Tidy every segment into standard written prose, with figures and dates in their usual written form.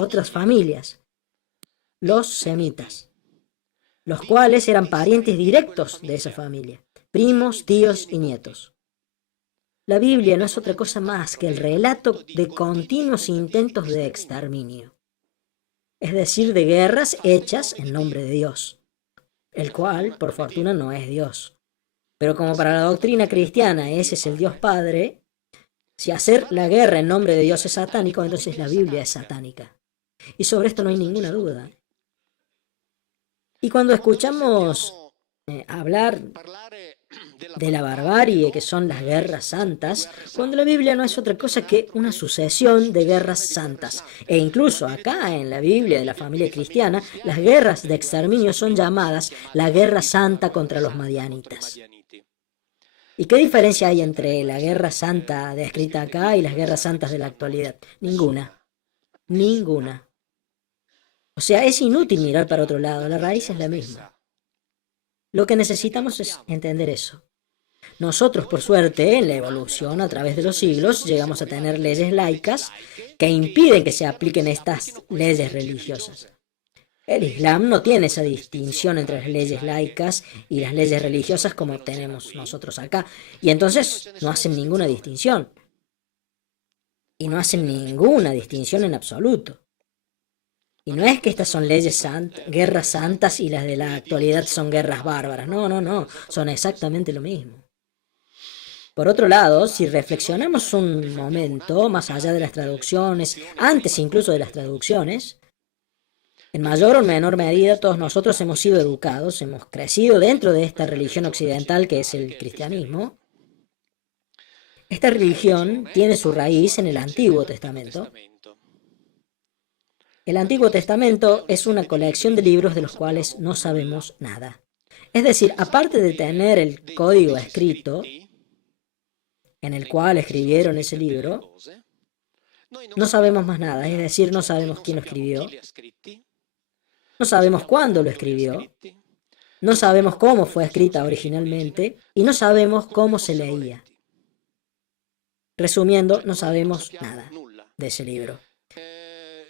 otras familias, los semitas, los cuales eran parientes directos de esa familia, primos, tíos y nietos. La Biblia no es otra cosa más que el relato de continuos intentos de exterminio, es decir, de guerras hechas en nombre de Dios, el cual, por fortuna, no es Dios. Pero como para la doctrina cristiana ese es el Dios Padre, si hacer la guerra en nombre de Dios es satánico, entonces la Biblia es satánica. Y sobre esto no hay ninguna duda. Y cuando escuchamos hablar de la barbarie que son las guerras santas, cuando la Biblia no es otra cosa que una sucesión de guerras santas. E incluso acá en la Biblia de la familia cristiana, las guerras de exterminio son llamadas la guerra santa contra los madianitas. ¿Y qué diferencia hay entre la guerra santa descrita acá y las guerras santas de la actualidad? Ninguna. Ninguna. O sea, es inútil mirar para otro lado, la raíz es la misma. Lo que necesitamos es entender eso. Nosotros, por suerte, en la evolución a través de los siglos, llegamos a tener leyes laicas que impiden que se apliquen estas leyes religiosas. El Islam no tiene esa distinción entre las leyes laicas y las leyes religiosas como tenemos nosotros acá. Y entonces no hacen ninguna distinción. Y no hacen ninguna distinción en absoluto. Y no es que estas son leyes guerras santas y las de la actualidad son guerras bárbaras. No, no, no. Son exactamente lo mismo. Por otro lado, si reflexionamos un momento, más allá de las traducciones, antes incluso de las traducciones, en mayor o menor medida todos nosotros hemos sido educados, hemos crecido dentro de esta religión occidental que es el cristianismo. Esta religión tiene su raíz en el Antiguo Testamento. El Antiguo Testamento es una colección de libros de los cuales no sabemos nada. Es decir, aparte de tener el código escrito en el cual escribieron ese libro, no sabemos más nada. Es decir, no sabemos quién lo escribió, no sabemos cuándo lo escribió, no sabemos cómo fue escrita originalmente y no sabemos cómo se leía. Resumiendo, no sabemos nada de ese libro.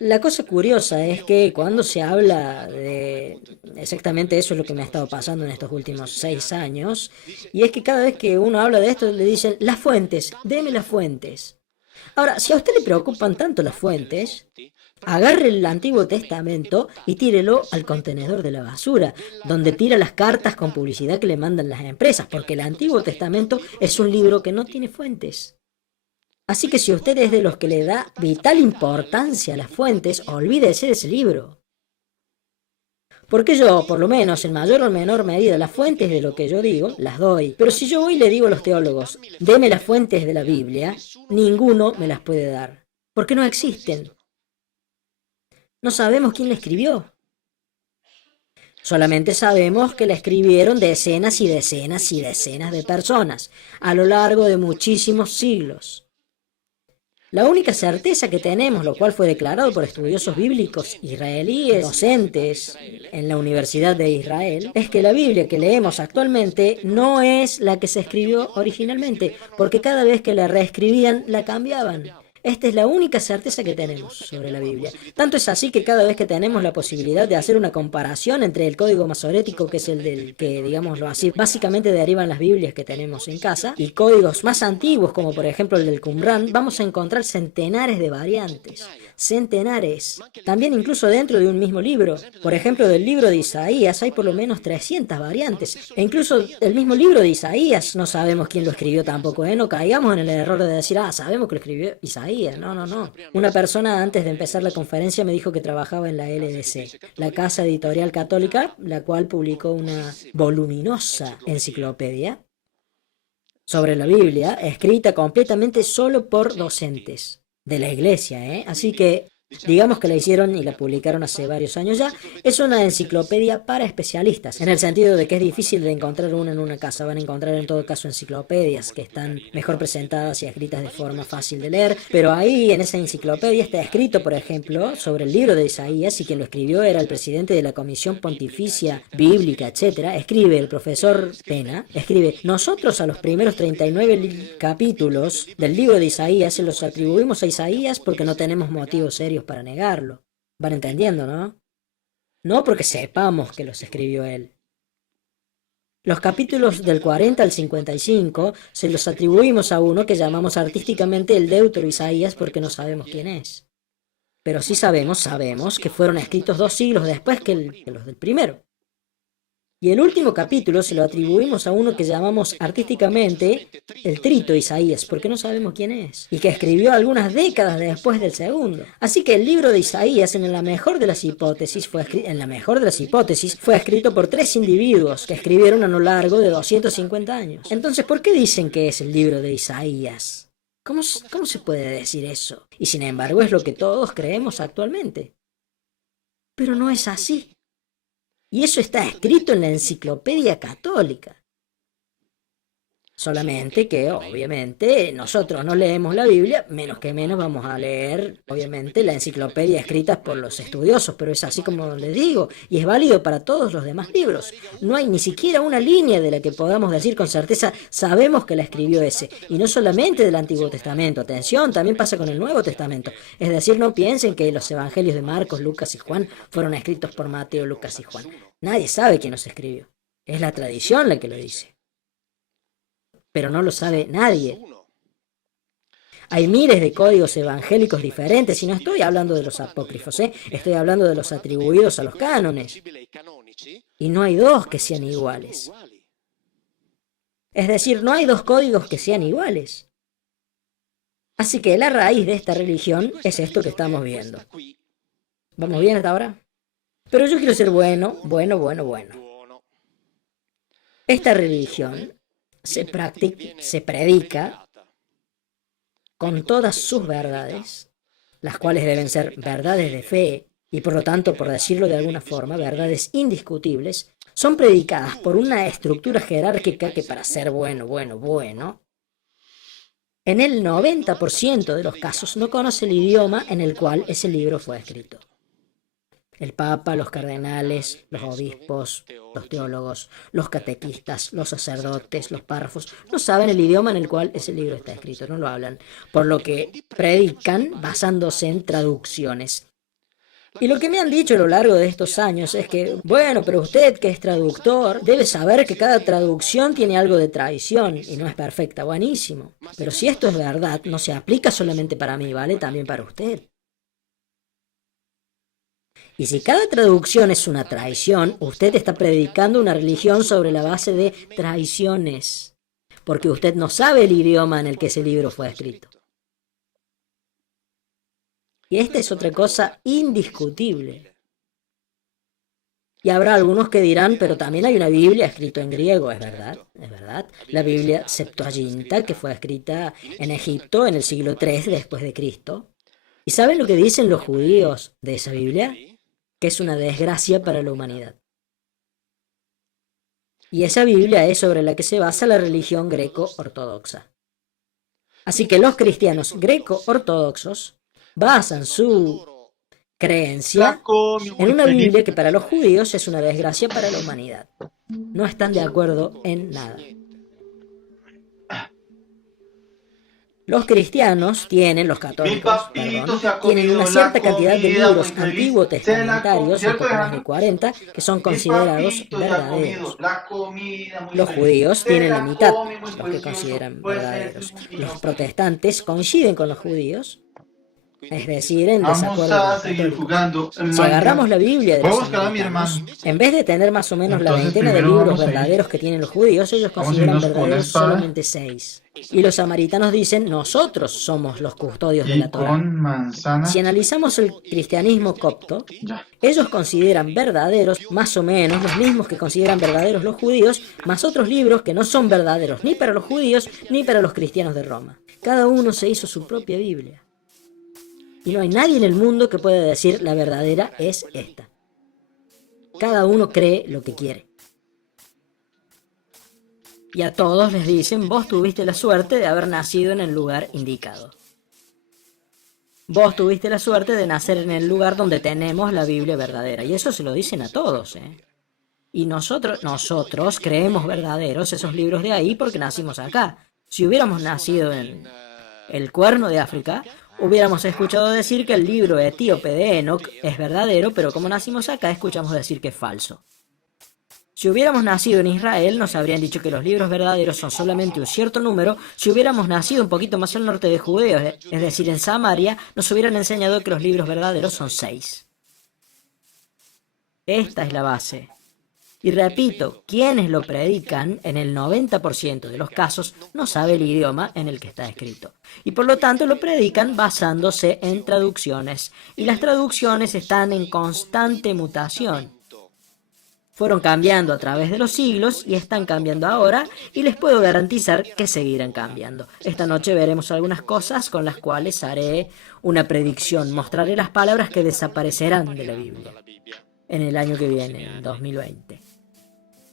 La cosa curiosa es que cuando se habla de exactamente eso es lo que me ha estado pasando en estos últimos 6 años, y es que cada vez que uno habla de esto le dicen, las fuentes, deme las fuentes. Ahora, si a usted le preocupan tanto las fuentes, agarre el Antiguo Testamento y tírelo al contenedor de la basura, donde tira las cartas con publicidad que le mandan las empresas, porque el Antiguo Testamento es un libro que no tiene fuentes. Así que si usted es de los que le da vital importancia a las fuentes, olvídese de ese libro. Porque yo, por lo menos, en mayor o menor medida, las fuentes de lo que yo digo, las doy. Pero si yo hoy le digo a los teólogos, deme las fuentes de la Biblia, ninguno me las puede dar. Porque no existen. No sabemos quién la escribió. Solamente sabemos que la escribieron decenas y decenas y decenas de personas, a lo largo de muchísimos siglos. La única certeza que tenemos, lo cual fue declarado por estudiosos bíblicos israelíes, docentes en la Universidad de Israel, es que la Biblia que leemos actualmente no es la que se escribió originalmente, porque cada vez que la reescribían, la cambiaban. Esta es la única certeza que tenemos sobre la Biblia. Tanto es así que cada vez que tenemos la posibilidad de hacer una comparación entre el código masorético, que es el del que, digámoslo así, básicamente derivan las Biblias que tenemos en casa, y códigos más antiguos, como por ejemplo el del Qumrán, vamos a encontrar centenares de variantes. Centenares. También incluso dentro de un mismo libro. Por ejemplo, del libro de Isaías hay por lo menos 300 variantes. E incluso del mismo libro de Isaías no sabemos quién lo escribió tampoco, ¿eh? No caigamos en el error de decir, sabemos que lo escribió Isaías. No, no, no. Una persona antes de empezar la conferencia me dijo que trabajaba en la LDC, la casa editorial católica, la cual publicó una voluminosa enciclopedia sobre la Biblia, escrita completamente solo por docentes de la iglesia, ¿eh? Así que digamos que la hicieron y la publicaron hace varios años ya. Es una enciclopedia para especialistas, en el sentido de que es difícil de encontrar una en una casa. Van a encontrar en todo caso enciclopedias que están mejor presentadas y escritas de forma fácil de leer, pero ahí en esa enciclopedia está escrito, por ejemplo, sobre el libro de Isaías, y quien lo escribió era el presidente de la Comisión Pontificia Bíblica, etcétera. Escribe el profesor Pena, escribe, nosotros a los primeros 39 capítulos del libro de Isaías se los atribuimos a Isaías porque no tenemos motivos serios para negarlo. Van entendiendo, ¿no? No porque sepamos que los escribió él. Los capítulos del 40 al 55 se los atribuimos a uno que llamamos artísticamente el Deutero Isaías porque no sabemos quién es. Pero sí sabemos que fueron escritos 2 siglos después que los del primero. Y el último capítulo se lo atribuimos a uno que llamamos artísticamente el Trito Isaías, porque no sabemos quién es, y que escribió algunas décadas después del segundo. Así que el libro de Isaías, en la mejor de las hipótesis, fue escrito por 3 individuos que escribieron a lo largo de 250 años. Entonces, ¿por qué dicen que es el libro de Isaías? ¿Cómo se puede decir eso? Y sin embargo es lo que todos creemos actualmente. Pero no es así. Y eso está escrito en la Enciclopedia Católica. Solamente que, obviamente, nosotros no leemos la Biblia, menos que menos vamos a leer, obviamente, la enciclopedia escrita por los estudiosos, pero es así como les digo, y es válido para todos los demás libros. No hay ni siquiera una línea de la que podamos decir con certeza, sabemos que la escribió ese. Y no solamente del Antiguo Testamento, atención, también pasa con el Nuevo Testamento. Es decir, no piensen que los evangelios de Marcos, Lucas y Juan fueron escritos por Mateo, Lucas y Juan. Nadie sabe quién los escribió. Es la tradición la que lo dice. Pero no lo sabe nadie. Hay miles de códigos evangélicos diferentes, y no estoy hablando de los apócrifos, estoy hablando de los atribuidos a los cánones. Y no hay 2 que sean iguales. Es decir, no hay 2 códigos que sean iguales. Así que la raíz de esta religión es esto que estamos viendo. ¿Vamos bien hasta ahora? Pero yo quiero ser bueno. Esta religión se predica con todas sus verdades, las cuales deben ser verdades de fe y por lo tanto, por decirlo de alguna forma, verdades indiscutibles, son predicadas por una estructura jerárquica que para ser bueno, en el 90% de los casos no conoce el idioma en el cual ese libro fue escrito. El Papa, los cardenales, los obispos, los teólogos, los catequistas, los sacerdotes, los párrafos, no saben el idioma en el cual ese libro está escrito, no lo hablan, por lo que predican basándose en traducciones. Y lo que me han dicho a lo largo de estos años es que, bueno, pero usted que es traductor debe saber que cada traducción tiene algo de tradición y no es perfecta, buenísimo. Pero si esto es verdad, no se aplica solamente para mí, ¿vale? También para usted. Y si cada traducción es una traición, usted está predicando una religión sobre la base de traiciones, porque usted no sabe el idioma en el que ese libro fue escrito. Y esta es otra cosa indiscutible. Y habrá algunos que dirán, pero también hay una Biblia escrita en griego, es verdad. La Biblia Septuaginta, que fue escrita en Egipto en el siglo III después de Cristo. ¿Y saben lo que dicen los judíos de esa Biblia? Que es una desgracia para la humanidad. Y esa Biblia es sobre la que se basa la religión greco-ortodoxa. Así que los cristianos greco-ortodoxos basan su creencia en una Biblia que para los judíos es una desgracia para la humanidad. No están de acuerdo en nada. Los cristianos tienen, los católicos, tienen una cierta cantidad de libros antiguos testamentarios, un poco más de 40, que son considerados verdaderos. Los judíos tienen la mitad, los que consideran verdaderos. Los protestantes coinciden con los judíos, es decir, en desacuerdo con los católicos. Si agarramos la Biblia de los samaritanos, en vez de tener más o menos la veintena de libros verdaderos que tienen los judíos, ellos consideran verdaderos solamente 6. Y los samaritanos dicen, nosotros somos los custodios de la Torá. Si analizamos el cristianismo copto, ellos consideran verdaderos más o menos los mismos que consideran verdaderos los judíos, más otros libros que no son verdaderos ni para los judíos ni para los cristianos de Roma. Cada uno se hizo su propia Biblia. Y no hay nadie en el mundo que pueda decir la verdadera es esta. Cada uno cree lo que quiere. Y a todos les dicen, vos tuviste la suerte de haber nacido en el lugar indicado. Vos tuviste la suerte de nacer en el lugar donde tenemos la Biblia verdadera. Y eso se lo dicen a todos, Y nosotros creemos verdaderos esos libros de ahí porque nacimos acá. Si hubiéramos nacido en el Cuerno de África, hubiéramos escuchado decir que el libro etíope de Enoch es verdadero, pero como nacimos acá, escuchamos decir que es falso. Si hubiéramos nacido en Israel, nos habrían dicho que los libros verdaderos son solamente un cierto número. Si hubiéramos nacido un poquito más al norte de Judea, es decir, en Samaria, nos hubieran enseñado que los libros verdaderos son 6. Esta es la base. Y repito, quienes lo predican, en el 90% de los casos, no sabe el idioma en el que está escrito. Y por lo tanto lo predican basándose en traducciones. Y las traducciones están en constante mutación. Fueron cambiando a través de los siglos y están cambiando ahora, y les puedo garantizar que seguirán cambiando. Esta noche veremos algunas cosas con las cuales haré una predicción. Mostraré las palabras que desaparecerán de la Biblia en el año que viene, en 2020.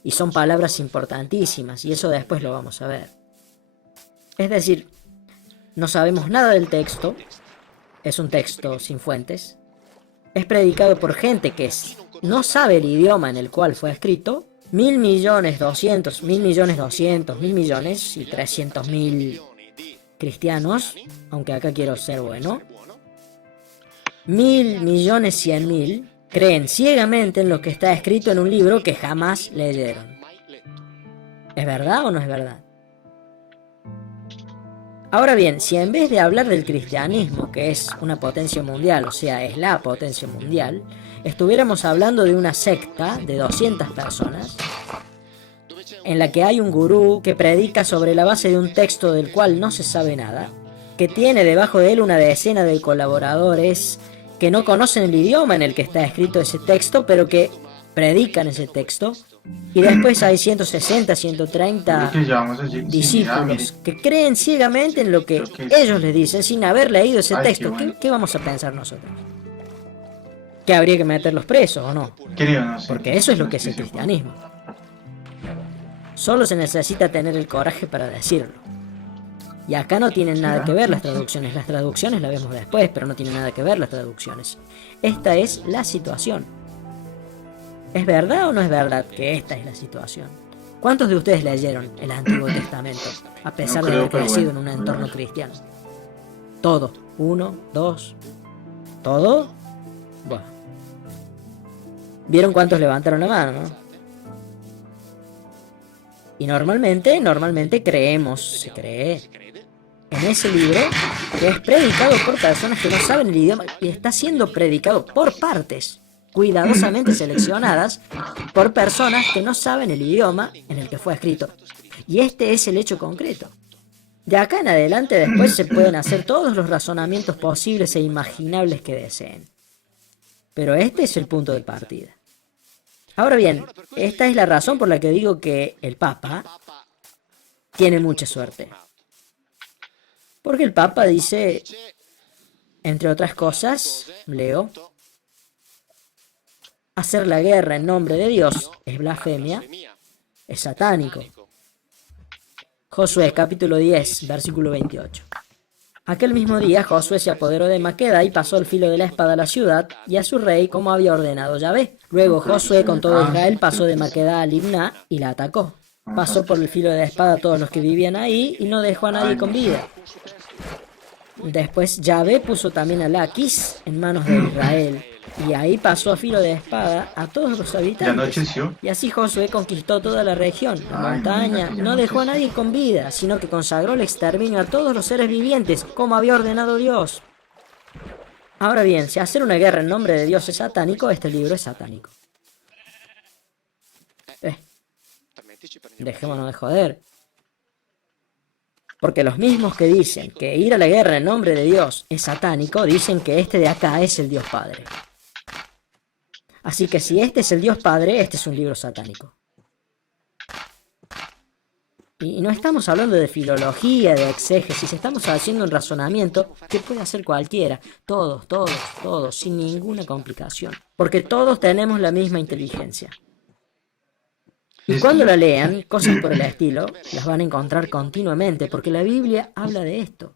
Y son palabras importantísimas, y eso después lo vamos a ver. Es decir, no sabemos nada del texto, es un texto sin fuentes, es predicado por gente que no sabe el idioma en el cual fue escrito. 1.000.200.000, 1.200.000, 1.000.000.000 y 300.000 cristianos, aunque acá quiero ser bueno. 1.000.000.000, creen ciegamente en lo que está escrito en un libro que jamás leyeron. ¿Es verdad o no es verdad? Ahora bien, si en vez de hablar del cristianismo, que es una potencia mundial, o sea, es la potencia mundial, estuviéramos hablando de una secta de 200 personas, en la que hay un gurú que predica sobre la base de un texto del cual no se sabe nada, que tiene debajo de él una decena de colaboradores que no conocen el idioma en el que está escrito ese texto, pero que predican ese texto, y después hay 160, 130 discípulos que creen ciegamente en lo que ellos les dicen sin haber leído ese texto. ¿Qué vamos a pensar nosotros? ¿Que habría que meterlos presos o no? Porque eso es lo que es el cristianismo. Solo se necesita tener el coraje para decirlo. Y acá no tienen nada que ver las traducciones las vemos después, pero no tienen nada que ver las traducciones. Esta es la situación. ¿Es verdad o no es verdad que esta es la situación? ¿Cuántos de ustedes leyeron el Antiguo Testamento, a pesar de haber crecido en un entorno cristiano? Todo. 1, 2. ¿Todo? Bueno. ¿Vieron cuántos levantaron la mano, no? Y normalmente se cree en ese libro que es predicado por personas que no saben el idioma y está siendo predicado por partes cuidadosamente seleccionadas por personas que no saben el idioma en el que fue escrito. Y este es el hecho concreto. De acá en adelante después se pueden hacer todos los razonamientos posibles e imaginables que deseen. Pero este es el punto de partida. Ahora bien, esta es la razón por la que digo que el Papa tiene mucha suerte. Porque el Papa dice, entre otras cosas, leo: hacer la guerra en nombre de Dios es blasfemia, es satánico. Josué capítulo 10, versículo 28. Aquel mismo día Josué se apoderó de Maqueda y pasó el filo de la espada a la ciudad y a su rey como había ordenado Yahvé. Luego Josué con todo Israel pasó de Maqueda a Libná y la atacó. Pasó por el filo de la espada a todos los que vivían ahí y no dejó a nadie con vida. Después Yahvé puso también a Laquis en manos de Israel, y ahí pasó a filo de espada a todos los habitantes. Y así Josué conquistó toda la región, la montaña, no dejó a nadie con vida, sino que consagró el exterminio a todos los seres vivientes, como había ordenado Dios. Ahora bien, si hacer una guerra en nombre de Dios es satánico, este libro es satánico. Dejémonos de joder. Porque los mismos que dicen que ir a la guerra en nombre de Dios es satánico, dicen que este de acá es el Dios Padre. Así que si este es el Dios Padre, este es un libro satánico. Y no estamos hablando de filología, de exégesis, estamos haciendo un razonamiento que puede hacer cualquiera, todos, sin ninguna complicación. Porque todos tenemos la misma inteligencia. Y cuando la lean, cosas por el estilo, las van a encontrar continuamente, porque la Biblia habla de esto.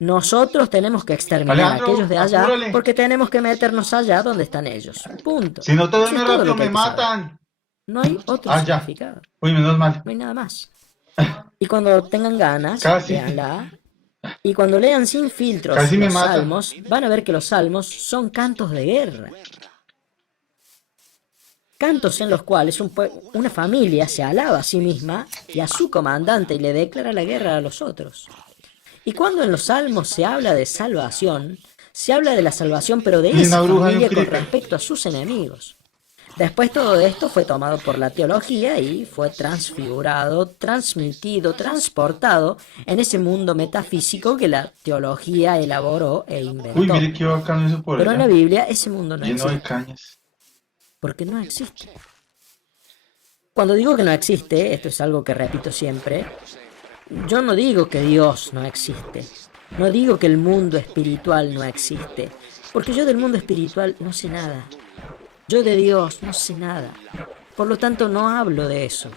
Nosotros tenemos que exterminar a aquellos de allá, porque tenemos que meternos allá donde están ellos. Punto. Si no te doy rápido, me matan. No hay otro significado. Uy, menos mal. No hay nada más. Y cuando tengan ganas, véanla Y cuando lean sin filtros Casi me los matan. salmos, van a ver que los salmos son cantos de guerra. Cantos en los cuales una familia se alaba a sí misma y a su comandante y le declara la guerra a los otros. Y cuando en los salmos se habla de salvación, se habla de la salvación pero de Y esa una bruja y un familia con creeper. respecto a sus enemigos. Después todo esto fue tomado por la teología y fue transfigurado, transmitido, transportado en ese mundo metafísico que la teología elaboró e Uy, inventó. mire qué bacano eso por Pero en la allá. Biblia ese mundo no Lleno de existe, cañas. porque no existe. Cuando digo que no existe, esto es algo que repito siempre, yo no digo que Dios no existe, no digo que el mundo espiritual no existe, porque yo del mundo espiritual no sé nada. Yo de Dios no sé nada. Por lo tanto, no hablo de eso.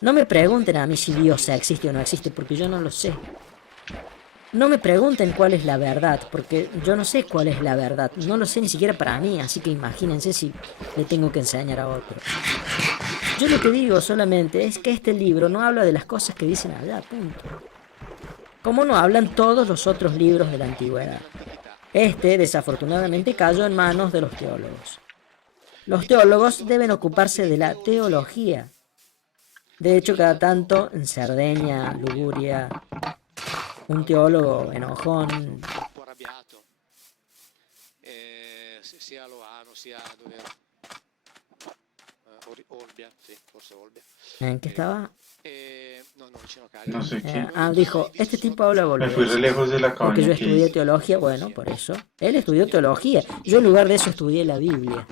No me pregunten a mí si Dios existe o no existe, porque yo no lo sé. No me pregunten cuál es la verdad, porque yo no sé cuál es la verdad. No lo sé ni siquiera para mí, así que imagínense si le tengo que enseñar a otro. Yo lo que digo solamente es que este libro no habla de las cosas que dicen allá, punto. Como no hablan todos los otros libros de la antigüedad. Este, desafortunadamente, cayó en manos de los teólogos. Los teólogos deben ocuparse de la teología. De hecho, cada tanto, en Cerdeña, Liguria, un teólogo enojón sia a Loano sia dove Olbia, sì, forse Olbia. ¿en qué estaba? No, vicino a Cagliari. No sé qué. Dijo, este tipo habla Me fui re boludeces. lejos de la Porque yo cabaña que estudié hice. teología, bueno, por eso. Él estudió teología. Yo en lugar de eso estudié la Biblia.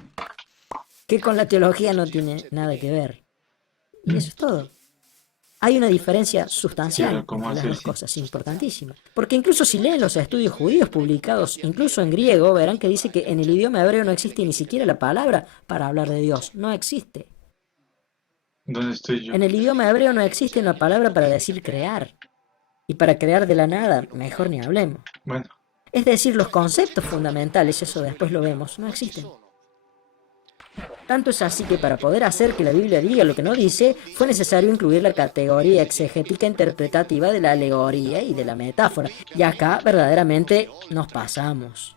Que con la teología no tiene nada que ver. Y eso es todo. Hay una diferencia sustancial Pero ¿cómo entre las hacer dos si? cosas, importantísima. Porque incluso si leen los estudios judíos publicados, incluso en griego, verán que dice que en el idioma hebreo no existe ni siquiera la palabra para hablar de Dios. No existe. ¿Dónde estoy yo? En el idioma hebreo no existe una palabra para decir crear. Y para crear de la nada, mejor ni hablemos. Bueno, Es decir, los conceptos fundamentales, eso después lo vemos, no existen. Tanto es así que para poder hacer que la Biblia diga lo que no dice, fue necesario incluir la categoría exegética interpretativa de la alegoría y de la metáfora. Y acá verdaderamente nos pasamos.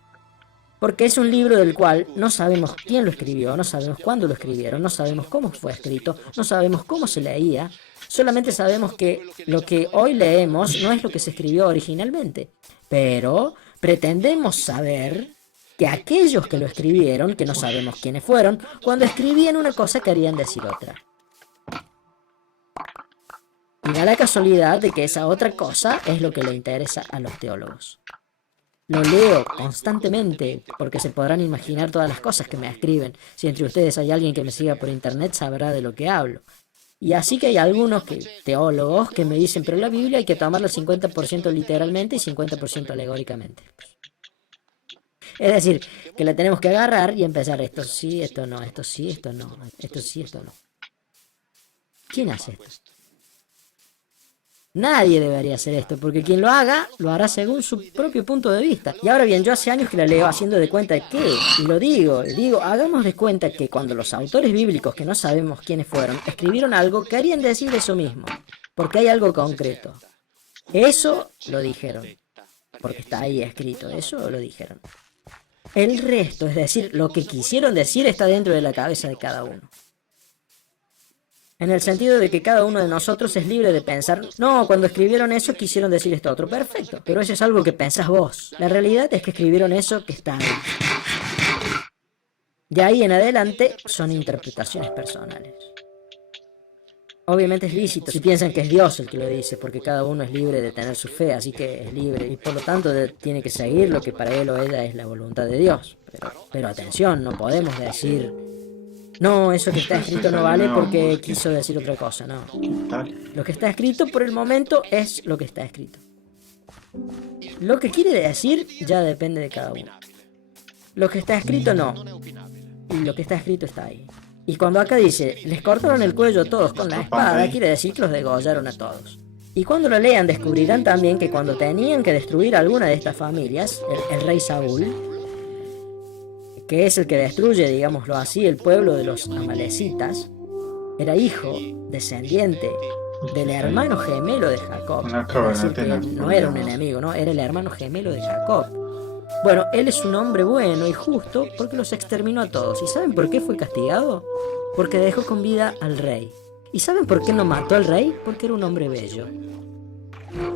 Porque es un libro del cual no sabemos quién lo escribió, no sabemos cuándo lo escribieron, no sabemos cómo fue escrito, no sabemos cómo se leía. Solamente sabemos que lo que hoy leemos no es lo que se escribió originalmente. Pero pretendemos saber que aquellos que lo escribieron, que no sabemos quiénes fueron, cuando escribían una cosa querían decir otra. Y da la casualidad de que esa otra cosa es lo que le interesa a los teólogos. Lo leo constantemente porque se podrán imaginar todas las cosas que me escriben. Si entre ustedes hay alguien que me siga por internet sabrá de lo que hablo. Y así que hay algunos teólogos que me dicen, pero la Biblia hay que tomarla 50% literalmente y 50% alegóricamente. Es decir, que la tenemos que agarrar y empezar esto sí, esto no, esto sí, esto no, esto sí, esto no. ¿Quién hace esto? Nadie debería hacer esto, porque quien lo haga, lo hará según su propio punto de vista. Y ahora bien, yo hace años que la leo haciendo de cuenta que, y lo digo, hagamos de cuenta que cuando los autores bíblicos, que no sabemos quiénes fueron, escribieron algo, querían decir eso mismo, porque hay algo concreto. Eso lo dijeron, porque está ahí escrito, eso lo dijeron. El resto, es decir, lo que quisieron decir está dentro de la cabeza de cada uno. En el sentido de que cada uno de nosotros es libre de pensar, no, cuando escribieron eso quisieron decir esto otro, perfecto, pero eso es algo que pensás vos. La realidad es que escribieron eso que está ahí. De ahí en adelante son interpretaciones personales. Obviamente es lícito si piensan que es Dios el que lo dice, porque cada uno es libre de tener su fe, así que es libre y por lo tanto tiene que seguir lo que para él o ella es la voluntad de Dios. Pero atención, no podemos decir, no, eso que está escrito no vale porque quiso decir otra cosa, no. Lo que está escrito por el momento es lo que está escrito. Lo que quiere decir ya depende de cada uno. Lo que está escrito no. Y lo que está escrito está ahí. Y cuando acá dice, les cortaron el cuello a todos con la espada, quiere decir que los degollaron a todos. Y cuando lo lean descubrirán también que cuando tenían que destruir alguna de estas familias, el rey Saúl, que es el que destruye, digámoslo así, el pueblo de los amalecitas, era hijo, descendiente del hermano gemelo de Jacob. Una Es caverna decir, que tenaz, no era un enemigo, ¿no? Era el hermano gemelo de Jacob. Bueno, él es un hombre bueno y justo porque los exterminó a todos. ¿Y saben por qué fue castigado? Porque dejó con vida al rey. ¿Y saben por qué no mató al rey? Porque era un hombre bello.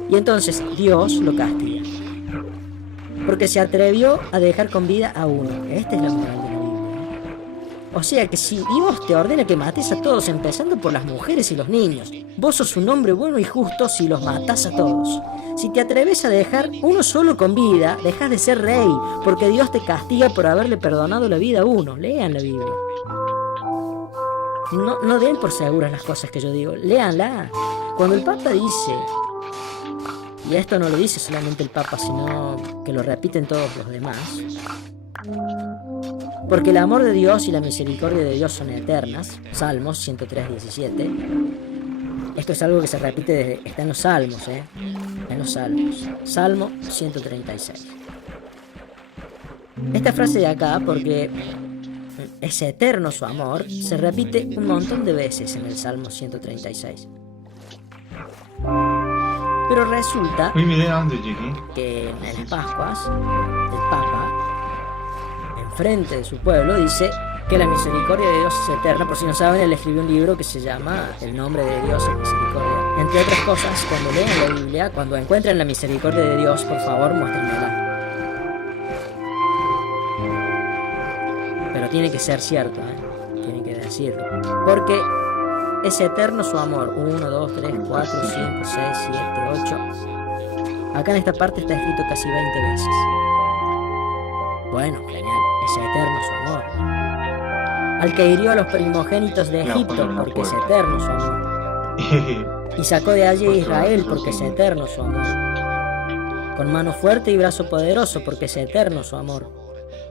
Y entonces Dios lo castiga. Porque se atrevió a dejar con vida a uno. Esta es la moral de la Biblia. O sea que si Dios te ordena que mates a todos, empezando por las mujeres y los niños, vos sos un hombre bueno y justo si los matás a todos. Si te atreves a dejar uno solo con vida, dejas de ser rey, porque Dios te castiga por haberle perdonado la vida a uno. Lean la Biblia. No den por seguras las cosas que yo digo, léanla. Cuando el Papa dice, y esto no lo dice solamente el Papa, sino que lo repiten todos los demás, porque el amor de Dios y la misericordia de Dios son eternas, Salmos 103:17. Esto es algo que se repite, está en los Salmos, en los Salmos. Salmo 136. Esta frase de acá, porque es eterno su amor, se repite un montón de veces en el Salmo 136. Pero resulta Uy, mire a dónde llegué. que en las Pascuas, el Papa, enfrente de su pueblo, dice que la misericordia de Dios es eterna. Por si no saben, él escribió un libro que se llama El nombre de Dios es misericordia. Entre otras cosas, cuando lean la Biblia, cuando encuentren la misericordia de Dios, por favor, muéstrenmela. Pero tiene que ser cierto, tiene que decirlo. Porque es eterno su amor. 1, 2, 3, 4, 5, 6, 7, 8. Acá en esta parte está escrito casi 20 veces. Bueno, genial, es eterno su amor. Al que hirió a los primogénitos de Egipto, porque es eterno su amor. Y sacó de allí a Israel, porque es eterno su amor. Con mano fuerte y brazo poderoso, porque es eterno su amor.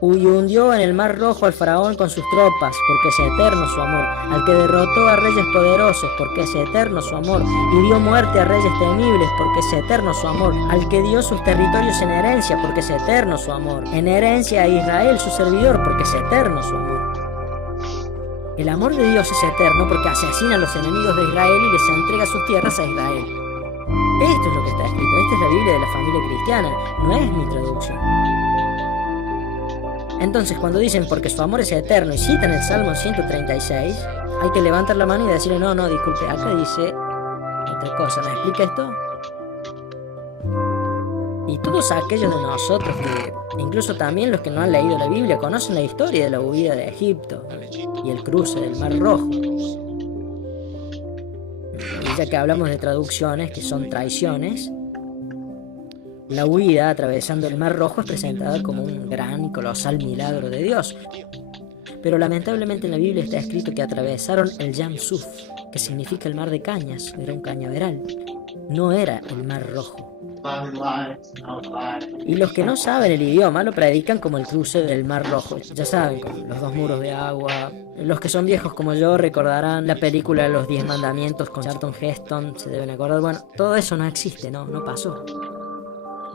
Y hundió en el mar rojo al faraón con sus tropas, porque es eterno su amor. Al que derrotó a reyes poderosos, porque es eterno su amor. Y dio muerte a reyes temibles, porque es eterno su amor. Al que dio sus territorios en herencia, porque es eterno su amor. En herencia a Israel su servidor, porque es eterno su amor. El amor de Dios es eterno porque asesina a los enemigos de Israel y les entrega sus tierras a Israel. Esto es lo que está escrito. Esta es la Biblia de la familia cristiana, no es mi traducción. Entonces, cuando dicen porque su amor es eterno y citan el Salmo 136, hay que levantar la mano y decirle, no, disculpe, acá dice otra cosa. ¿Me explica esto? Y todos aquellos de nosotros que, incluso también los que no han leído la Biblia, conocen la historia de la huida de Egipto y el cruce del Mar Rojo. Y ya que hablamos de traducciones que son traiciones, la huida atravesando el Mar Rojo es presentada como un gran y colosal milagro de Dios. Pero lamentablemente en la Biblia está escrito que atravesaron el Yam Suf, que significa el mar de cañas, era un cañaveral, no era el Mar Rojo. Y los que no saben el idioma lo predican como el cruce del Mar Rojo. Ya saben, con los 2 muros de agua. Los que son viejos como yo recordarán la película Los 10 Mandamientos con Charlton Heston, se deben acordar. Bueno, todo eso no existe, no pasó.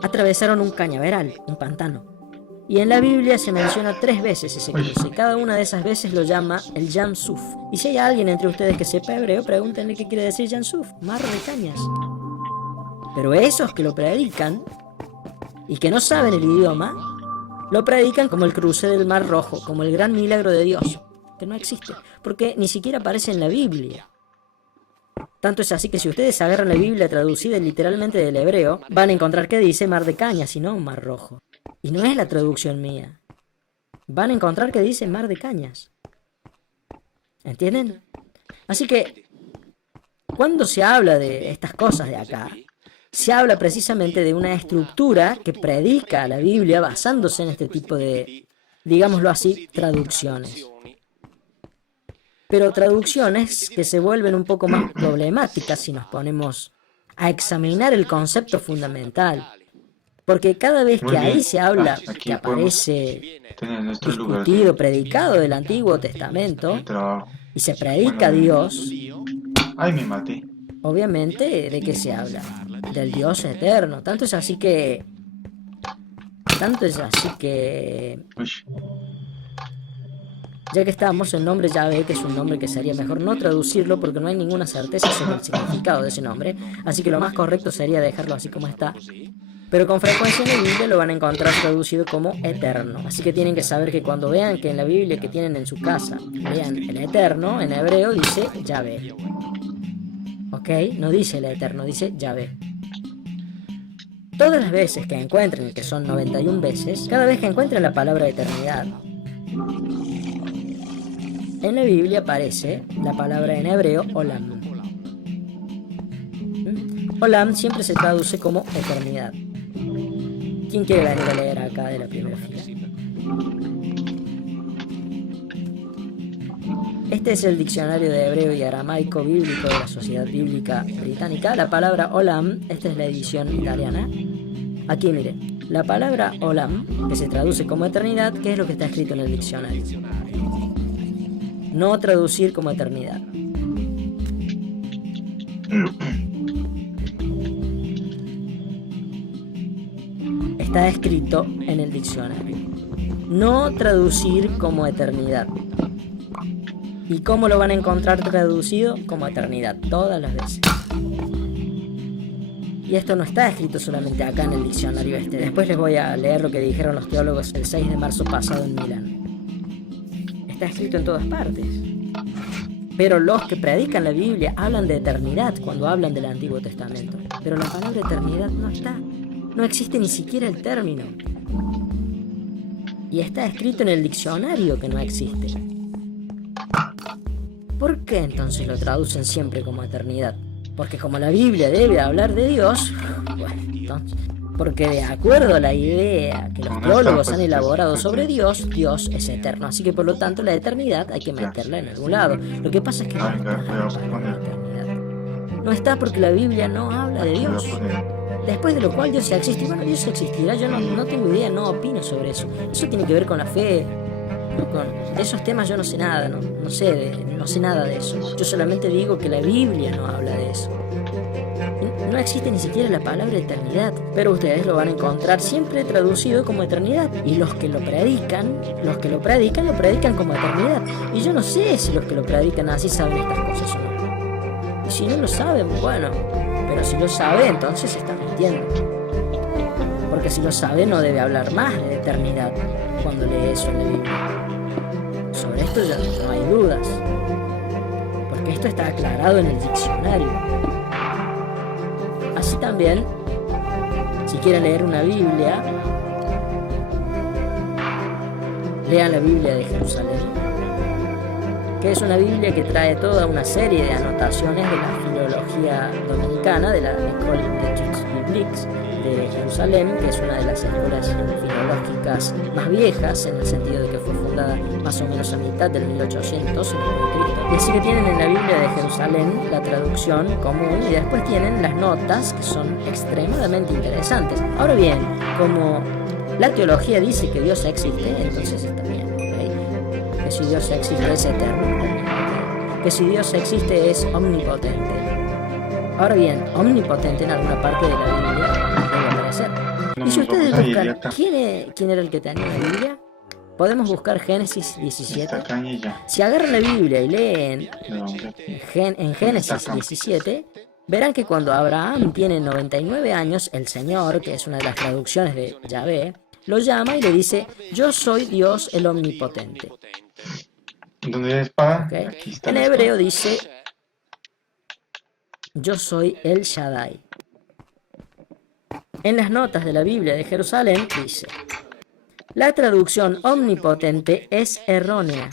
Atravesaron un cañaveral, un pantano. Y en la Biblia se menciona 3 veces ese cruce. Cada una de esas veces lo llama el Yam Suf. Y si hay alguien entre ustedes que sepa hebreo, pregúntenle qué quiere decir Yam Suf, mar de cañas. Pero esos que lo predican y que no saben el idioma, lo predican como el cruce del Mar Rojo, como el gran milagro de Dios, que no existe, porque ni siquiera aparece en la Biblia. Tanto es así que si ustedes agarran la Biblia traducida literalmente del hebreo, van a encontrar que dice Mar de Cañas y no Mar Rojo. Y no es la traducción mía. Van a encontrar que dice Mar de Cañas. ¿Entienden? Así que, cuando se habla de estas cosas de acá, se habla precisamente de una estructura que predica la Biblia basándose en este tipo de, digámoslo así, traducciones. Pero traducciones que se vuelven un poco más problemáticas si nos ponemos a examinar el concepto fundamental. Porque cada vez que ahí se habla, que aparece discutido, predicado del Antiguo Testamento, y se predica a Dios, Ay, me maté. obviamente, ¿de qué se habla? Del Dios eterno. Tanto es así que Uy. Ya que estamos, el nombre Yahvé, que es un nombre que sería mejor no traducirlo porque no hay ninguna certeza sobre el significado de ese nombre, así que lo más correcto sería dejarlo así como está. Pero con frecuencia en la Biblia lo van a encontrar traducido como eterno. Así que tienen que saber que cuando vean que en la Biblia que tienen en su casa vean el eterno, en hebreo dice Yahvé. ¿Ok? No dice el eterno, dice Yahvé. Todas las veces que encuentren, que son 91 veces, cada vez que encuentren la palabra eternidad, en la Biblia aparece la palabra en hebreo olam. Olam siempre se traduce como eternidad. ¿Quién quiere venir a leer acá de la primera fila? Este es el diccionario de hebreo y aramaico bíblico de la Sociedad Bíblica Británica. La palabra olam, esta es la edición italiana. Aquí mire, la palabra olam, que se traduce como eternidad, ¿qué es lo que está escrito en el diccionario? No traducir como eternidad. Está escrito en el diccionario. No traducir como eternidad. ¿Y cómo lo van a encontrar traducido? Como eternidad, todas las veces. Y esto no está escrito solamente acá en el diccionario este. Después les voy a leer lo que dijeron los teólogos el 6 de marzo pasado en Milán. Está escrito en todas partes. Pero los que predican la Biblia hablan de eternidad cuando hablan del Antiguo Testamento. Pero la palabra eternidad no está. No existe ni siquiera el término. Y está escrito en el diccionario que no existe. ¿Por qué entonces lo traducen siempre como eternidad? Porque como la Biblia debe hablar de Dios, bueno, entonces, porque de acuerdo a la idea que los teólogos han elaborado sobre Dios, Dios es eterno. Así que por lo tanto la eternidad hay que meterla en algún lado. Lo que pasa es que no está la eternidad. No está porque la Biblia no habla de Dios. Después de lo cual Dios existe. Bueno, Dios existirá, yo no tengo idea, no opino sobre eso. Eso tiene que ver con la fe. Con esos temas yo no sé nada, no sé nada de eso. Yo solamente digo que la Biblia no habla de eso. No existe ni siquiera la palabra eternidad, pero ustedes lo van a encontrar siempre traducido como eternidad. Y los que lo predican como eternidad. Y yo no sé si los que lo predican así saben estas cosas o no. Y si no lo saben, bueno, pero si lo sabe, entonces está mintiendo. Porque si lo sabe, no debe hablar más de eternidad cuando lee eso en la Biblia. Sobre esto ya no hay dudas, porque esto está aclarado en el diccionario. Así también, si quieren leer una Biblia, lean la Biblia de Jerusalén, que es una Biblia que trae toda una serie de anotaciones de la filología dominicana, de la École d'études bibliques de Jerusalén, que es una de las escuelas filológicas más viejas, en el sentido de que fue fundada más o menos a mitad del 1800 en Cristo. Y así que tienen en la Biblia de Jerusalén la traducción común y después tienen las notas, que son extremadamente interesantes. Ahora bien, como la teología dice que Dios existe, entonces está bien, ¿okay? Que si Dios existe es eterno, que si Dios existe es omnipotente. Ahora bien, omnipotente en alguna parte de la Biblia debe aparecer. Y si ustedes buscan quién era el que tenía la Biblia, podemos buscar Génesis 17. Si agarran la Biblia y leen en Génesis 17, verán que cuando Abraham tiene 99 años, el Señor, que es una de las traducciones de Yahvé, lo llama y le dice: yo soy Dios el omnipotente. ¿Dónde es la espada? ¿Okay? Aquí está En la hebreo espada. dice: yo soy el Shaddai. En las notas de la Biblia de Jerusalén dice: la traducción omnipotente es errónea.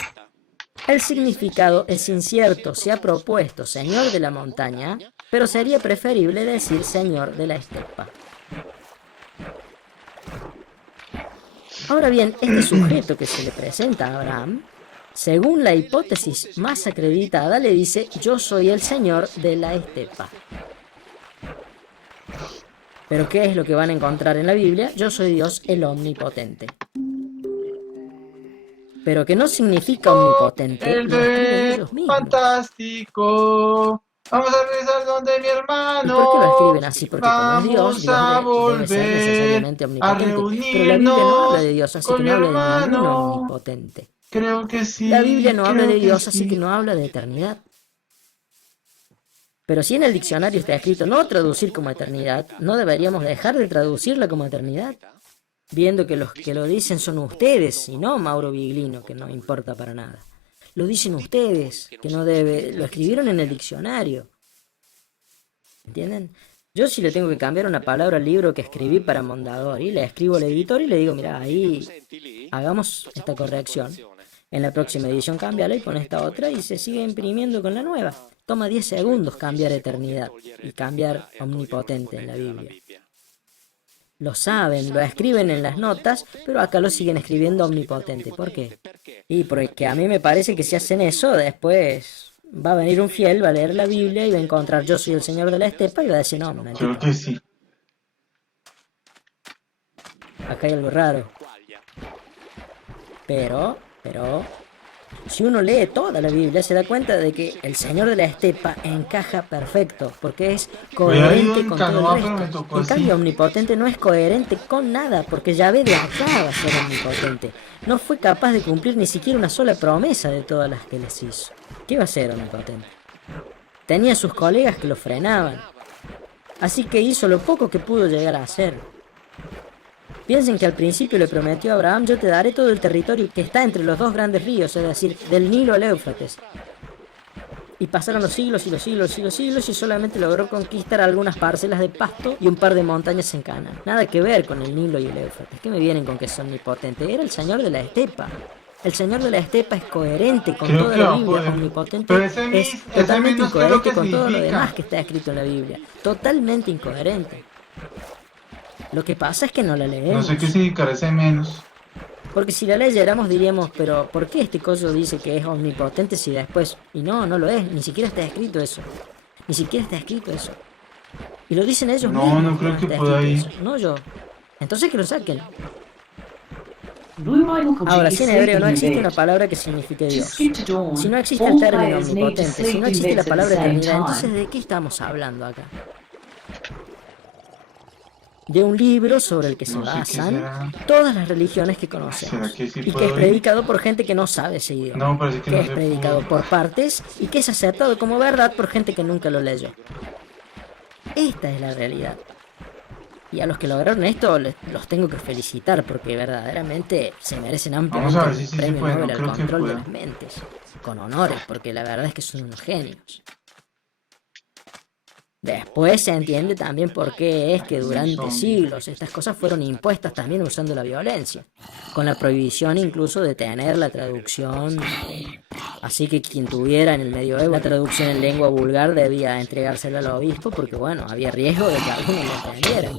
El significado es incierto. Se ha propuesto Señor de la montaña, pero sería preferible decir Señor de la estepa. Ahora bien, este sujeto que se le presenta a Abraham, según la hipótesis más acreditada, le dice: yo soy el Señor de la estepa. ¿Pero qué es lo que van a encontrar en la Biblia? Yo soy Dios el omnipotente. Pero que no significa omnipotente, El lo escriben rey ellos mismos. fantástico. Vamos a regresar donde mi ¿Y hermano. por qué lo escriben así? Porque como es Dios, Vamos a debe ser necesariamente volver a omnipotente. Pero la Biblia no habla de Dios, así con que mi no habla de ningún hermano. omnipotente. Creo que sí. La Biblia no habla creo de que Dios, así sí. que no habla de eternidad. Pero si en el diccionario está escrito no traducir como eternidad, ¿no deberíamos dejar de traducirla como eternidad? Viendo que los que lo dicen son ustedes y no Mauro Biglino, que no importa para nada. Lo dicen ustedes, que no debe, lo escribieron en el diccionario. ¿Entienden? Yo si le tengo que cambiar una palabra al libro que escribí para Mondadori, le escribo al editor y le digo, mira, ahí hagamos esta corrección. En la próxima edición cámbiala y pon esta otra y se sigue imprimiendo con la nueva. Toma 10 segundos cambiar eternidad y cambiar omnipotente en la Biblia. Lo saben, lo escriben en las notas, pero acá lo siguen escribiendo omnipotente. ¿Por qué? Y porque a mí me parece que si hacen eso, después va a venir un fiel, va a leer la Biblia y va a encontrar yo soy el Señor de la Estepa y va a decir, no, Creo mentira, que sí. acá hay algo raro. Pero, si uno lee toda la Biblia se da cuenta de que el Señor de la Estepa encaja perfecto, porque es Había ido coherente en con todo canoa, el pero me resto. tocó En así. cambio, omnipotente no es coherente con nada, porque Yahvé de acá va a ser omnipotente. No fue capaz de cumplir ni siquiera una sola promesa de todas las que les hizo. ¿Qué va a ser omnipotente? Tenía sus colegas que lo frenaban, así que hizo lo poco que pudo llegar a hacer. Piensen que al principio le prometió a Abraham, yo te daré todo el territorio que está entre los dos grandes ríos, es decir, del Nilo al Éufrates. Y pasaron los siglos y los siglos y los siglos y solamente logró conquistar algunas parcelas de pasto y un par de montañas en Canaán. Nada que ver con el Nilo y el Éufrates. ¿Qué me vienen con que es omnipotente? Era el Señor de la Estepa. El Señor de la Estepa es coherente con Creo toda que la va a Biblia. poder. Omnipotente Pero es ese totalmente menos, ¿qué es lo incoherente que con todo lo significa? demás que está escrito en la Biblia. Totalmente incoherente. Lo que pasa es que no la No leemos. sé qué significa ese menos. Porque si la leyéramos diríamos, pero ¿por qué este coso dice que es omnipotente si después... Y no, no lo es, ni siquiera está escrito eso. Ni siquiera está escrito eso. Y lo dicen ellos No, mismos. no creo que está pueda escrito ir. eso, no yo. Entonces que lo saquen. Blue Bible Project Ahora, is si en hebreo no sleeping in existe una bed. palabra que signifique To Dios, skip to dawn, si no existe el all término players need to omnipotente, si sleep no in existe la beds at the palabra same eternidad, entonces time. ¿de qué estamos hablando acá? De un libro sobre el que se No sé qué basan será. todas las religiones que ¿Será conocemos que sí y que puedo es ir? predicado por gente que no sabe ese idioma, No, parece que que no es se predicado pudo. por partes y que es aceptado como verdad por gente que nunca lo leyó. Esta es la realidad. Y a los que lograron esto los tengo que felicitar porque verdaderamente se merecen ampliamente Vamos a ver el si sí se premio puede, no Nobel al creo que control de pueda. las mentes. Con honores, porque la verdad es que son unos genios. Después se entiende también por qué es que durante siglos estas cosas fueron impuestas también usando la violencia, con la prohibición incluso de tener la traducción. Así que quien tuviera en el medioevo la traducción en lengua vulgar debía entregársela al obispo porque bueno, había riesgo de que alguno la entendiera.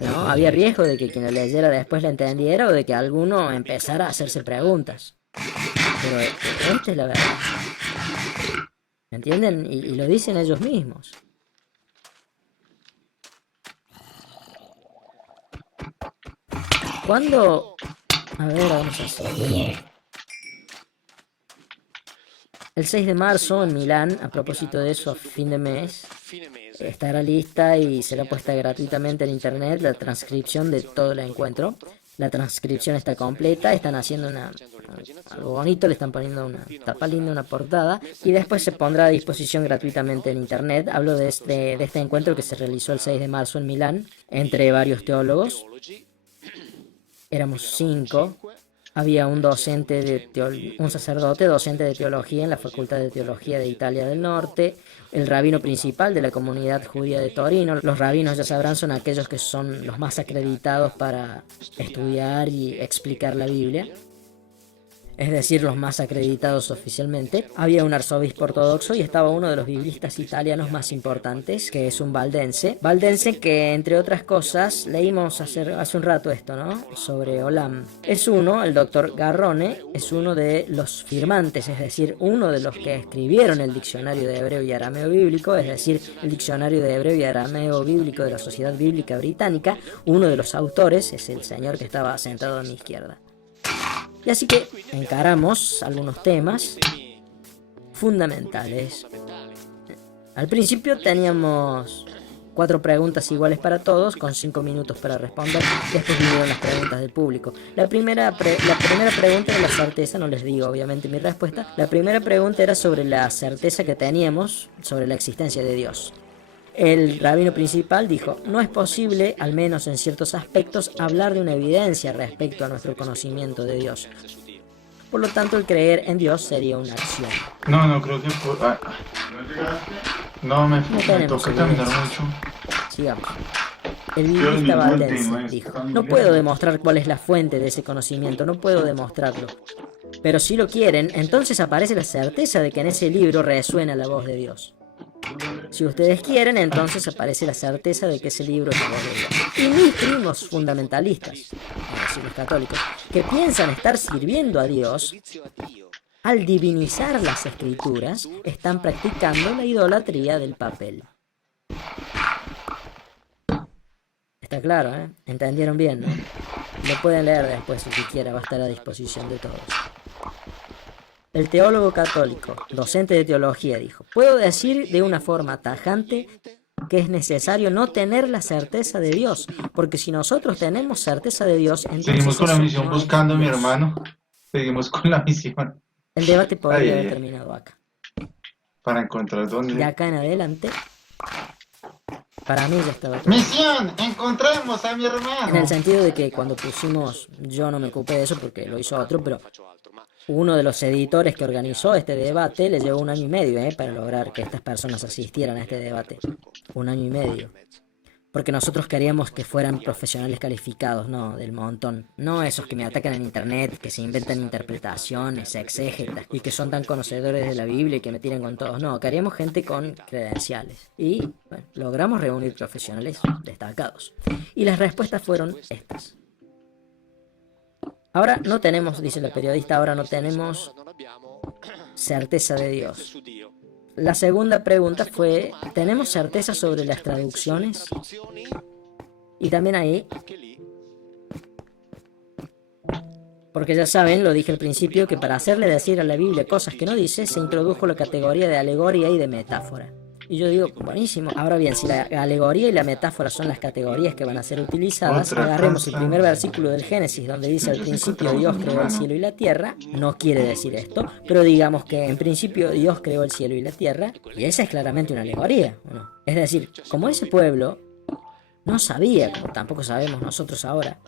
¿No? Había riesgo de que quien la leyera después la entendiera o de que alguno empezara a hacerse preguntas. Pero esta es la verdad. ¿Me entienden? Y lo dicen ellos mismos. ¿Cuándo? A ver, vamos a hacer. El 6 de marzo en Milán, a propósito de eso, a fin de mes, estará lista y será puesta gratuitamente en internet la transcripción de todo el encuentro. La transcripción está completa, están haciendo algo bonito, le están poniendo una tapa linda, una portada, y después se pondrá a disposición gratuitamente en internet. Hablo de este encuentro que se realizó el 6 de marzo en Milán, entre varios teólogos. Éramos 5. Había un un sacerdote docente de teología en la Facultad de Teología de Italia del Norte, el rabino principal de la comunidad judía de Torino. Los rabinos, ya sabrán, son aquellos que son los más acreditados para estudiar y explicar la Biblia, es decir, los más acreditados oficialmente. Había un arzobispo ortodoxo y estaba uno de los biblistas italianos más importantes, que es un valdense que, entre otras cosas, leímos hace un rato esto, ¿no? Sobre Olam. El doctor Garrone, es uno de los firmantes, es decir, uno de los que escribieron el diccionario de hebreo y arameo bíblico, es decir, el diccionario de hebreo y arameo bíblico de la Sociedad Bíblica Británica. Uno de los autores es el señor que estaba sentado a mi izquierda. Y así que encaramos algunos temas fundamentales. Al principio teníamos 4 preguntas iguales para todos, con 5 minutos para responder. Después vinieron las preguntas del público. La primera pregunta era la certeza, no les digo obviamente mi respuesta. La primera pregunta era sobre la certeza que teníamos sobre la existencia de Dios. El rabino principal dijo, no es posible, al menos en ciertos aspectos, hablar de una evidencia respecto a nuestro conocimiento de Dios. Por lo tanto, el creer en Dios sería una acción. No, creo que no, me tenemos toca caminar evidencias. mucho. Sigamos. El biblista valdense dijo, no puedo demostrar cuál es la fuente de ese conocimiento, no puedo demostrarlo. Pero si lo quieren, entonces aparece la certeza de que en ese libro resuena la voz de Dios. Si ustedes quieren, entonces aparece la certeza de que ese libro es la voz de Dios. Y mis primos fundamentalistas, es decir, los católicos, que piensan estar sirviendo a Dios, al divinizar las escrituras, están practicando la idolatría del papel. Está claro, ¿eh? Entendieron bien, ¿no? Lo pueden leer después si quiera, va a estar a disposición de todos. El teólogo católico, docente de teología, dijo, puedo decir de una forma tajante que es necesario no tener la certeza de Dios, porque si nosotros tenemos certeza de Dios, entonces Seguimos con la eso misión no es buscando a mi Dios. hermano. Seguimos con la misión El debate podría haber terminado acá. para encontrar De dónde. acá en adelante, para mí ya estaba todo. ¡Misión! ¡Encontremos a mi hermano! En el sentido de que cuando pusimos, yo no me ocupé de eso porque lo hizo otro, pero uno de los editores que organizó este debate le llevó 1 año y medio para lograr que estas personas asistieran a este debate. 1 año y medio. Porque nosotros queríamos que fueran profesionales calificados, no del montón. No esos que me atacan en internet, que se inventan interpretaciones, exégetas, y que son tan conocedores de la Biblia y que me tiran con todos. No, queríamos gente con credenciales. Y, bueno, logramos reunir profesionales destacados. Y las respuestas fueron estas. Ahora no tenemos, dice la periodista, ahora no tenemos certeza de Dios. La segunda pregunta fue, ¿tenemos certeza sobre las traducciones? Y también ahí, porque ya saben, lo dije al principio, que para hacerle decir a la Biblia cosas que no dice, se introdujo la categoría de alegoría y de metáfora. Y yo digo, buenísimo. Ahora bien, si la alegoría y la metáfora son las categorías que van a ser utilizadas, agarremos el primer versículo del Génesis, donde dice al principio Dios creó el cielo y la tierra. No quiere decir esto, pero digamos que en principio Dios creó el cielo y la tierra, y esa es claramente una alegoría, ¿o no? Es decir, como ese pueblo no sabía, como tampoco sabemos nosotros ahora,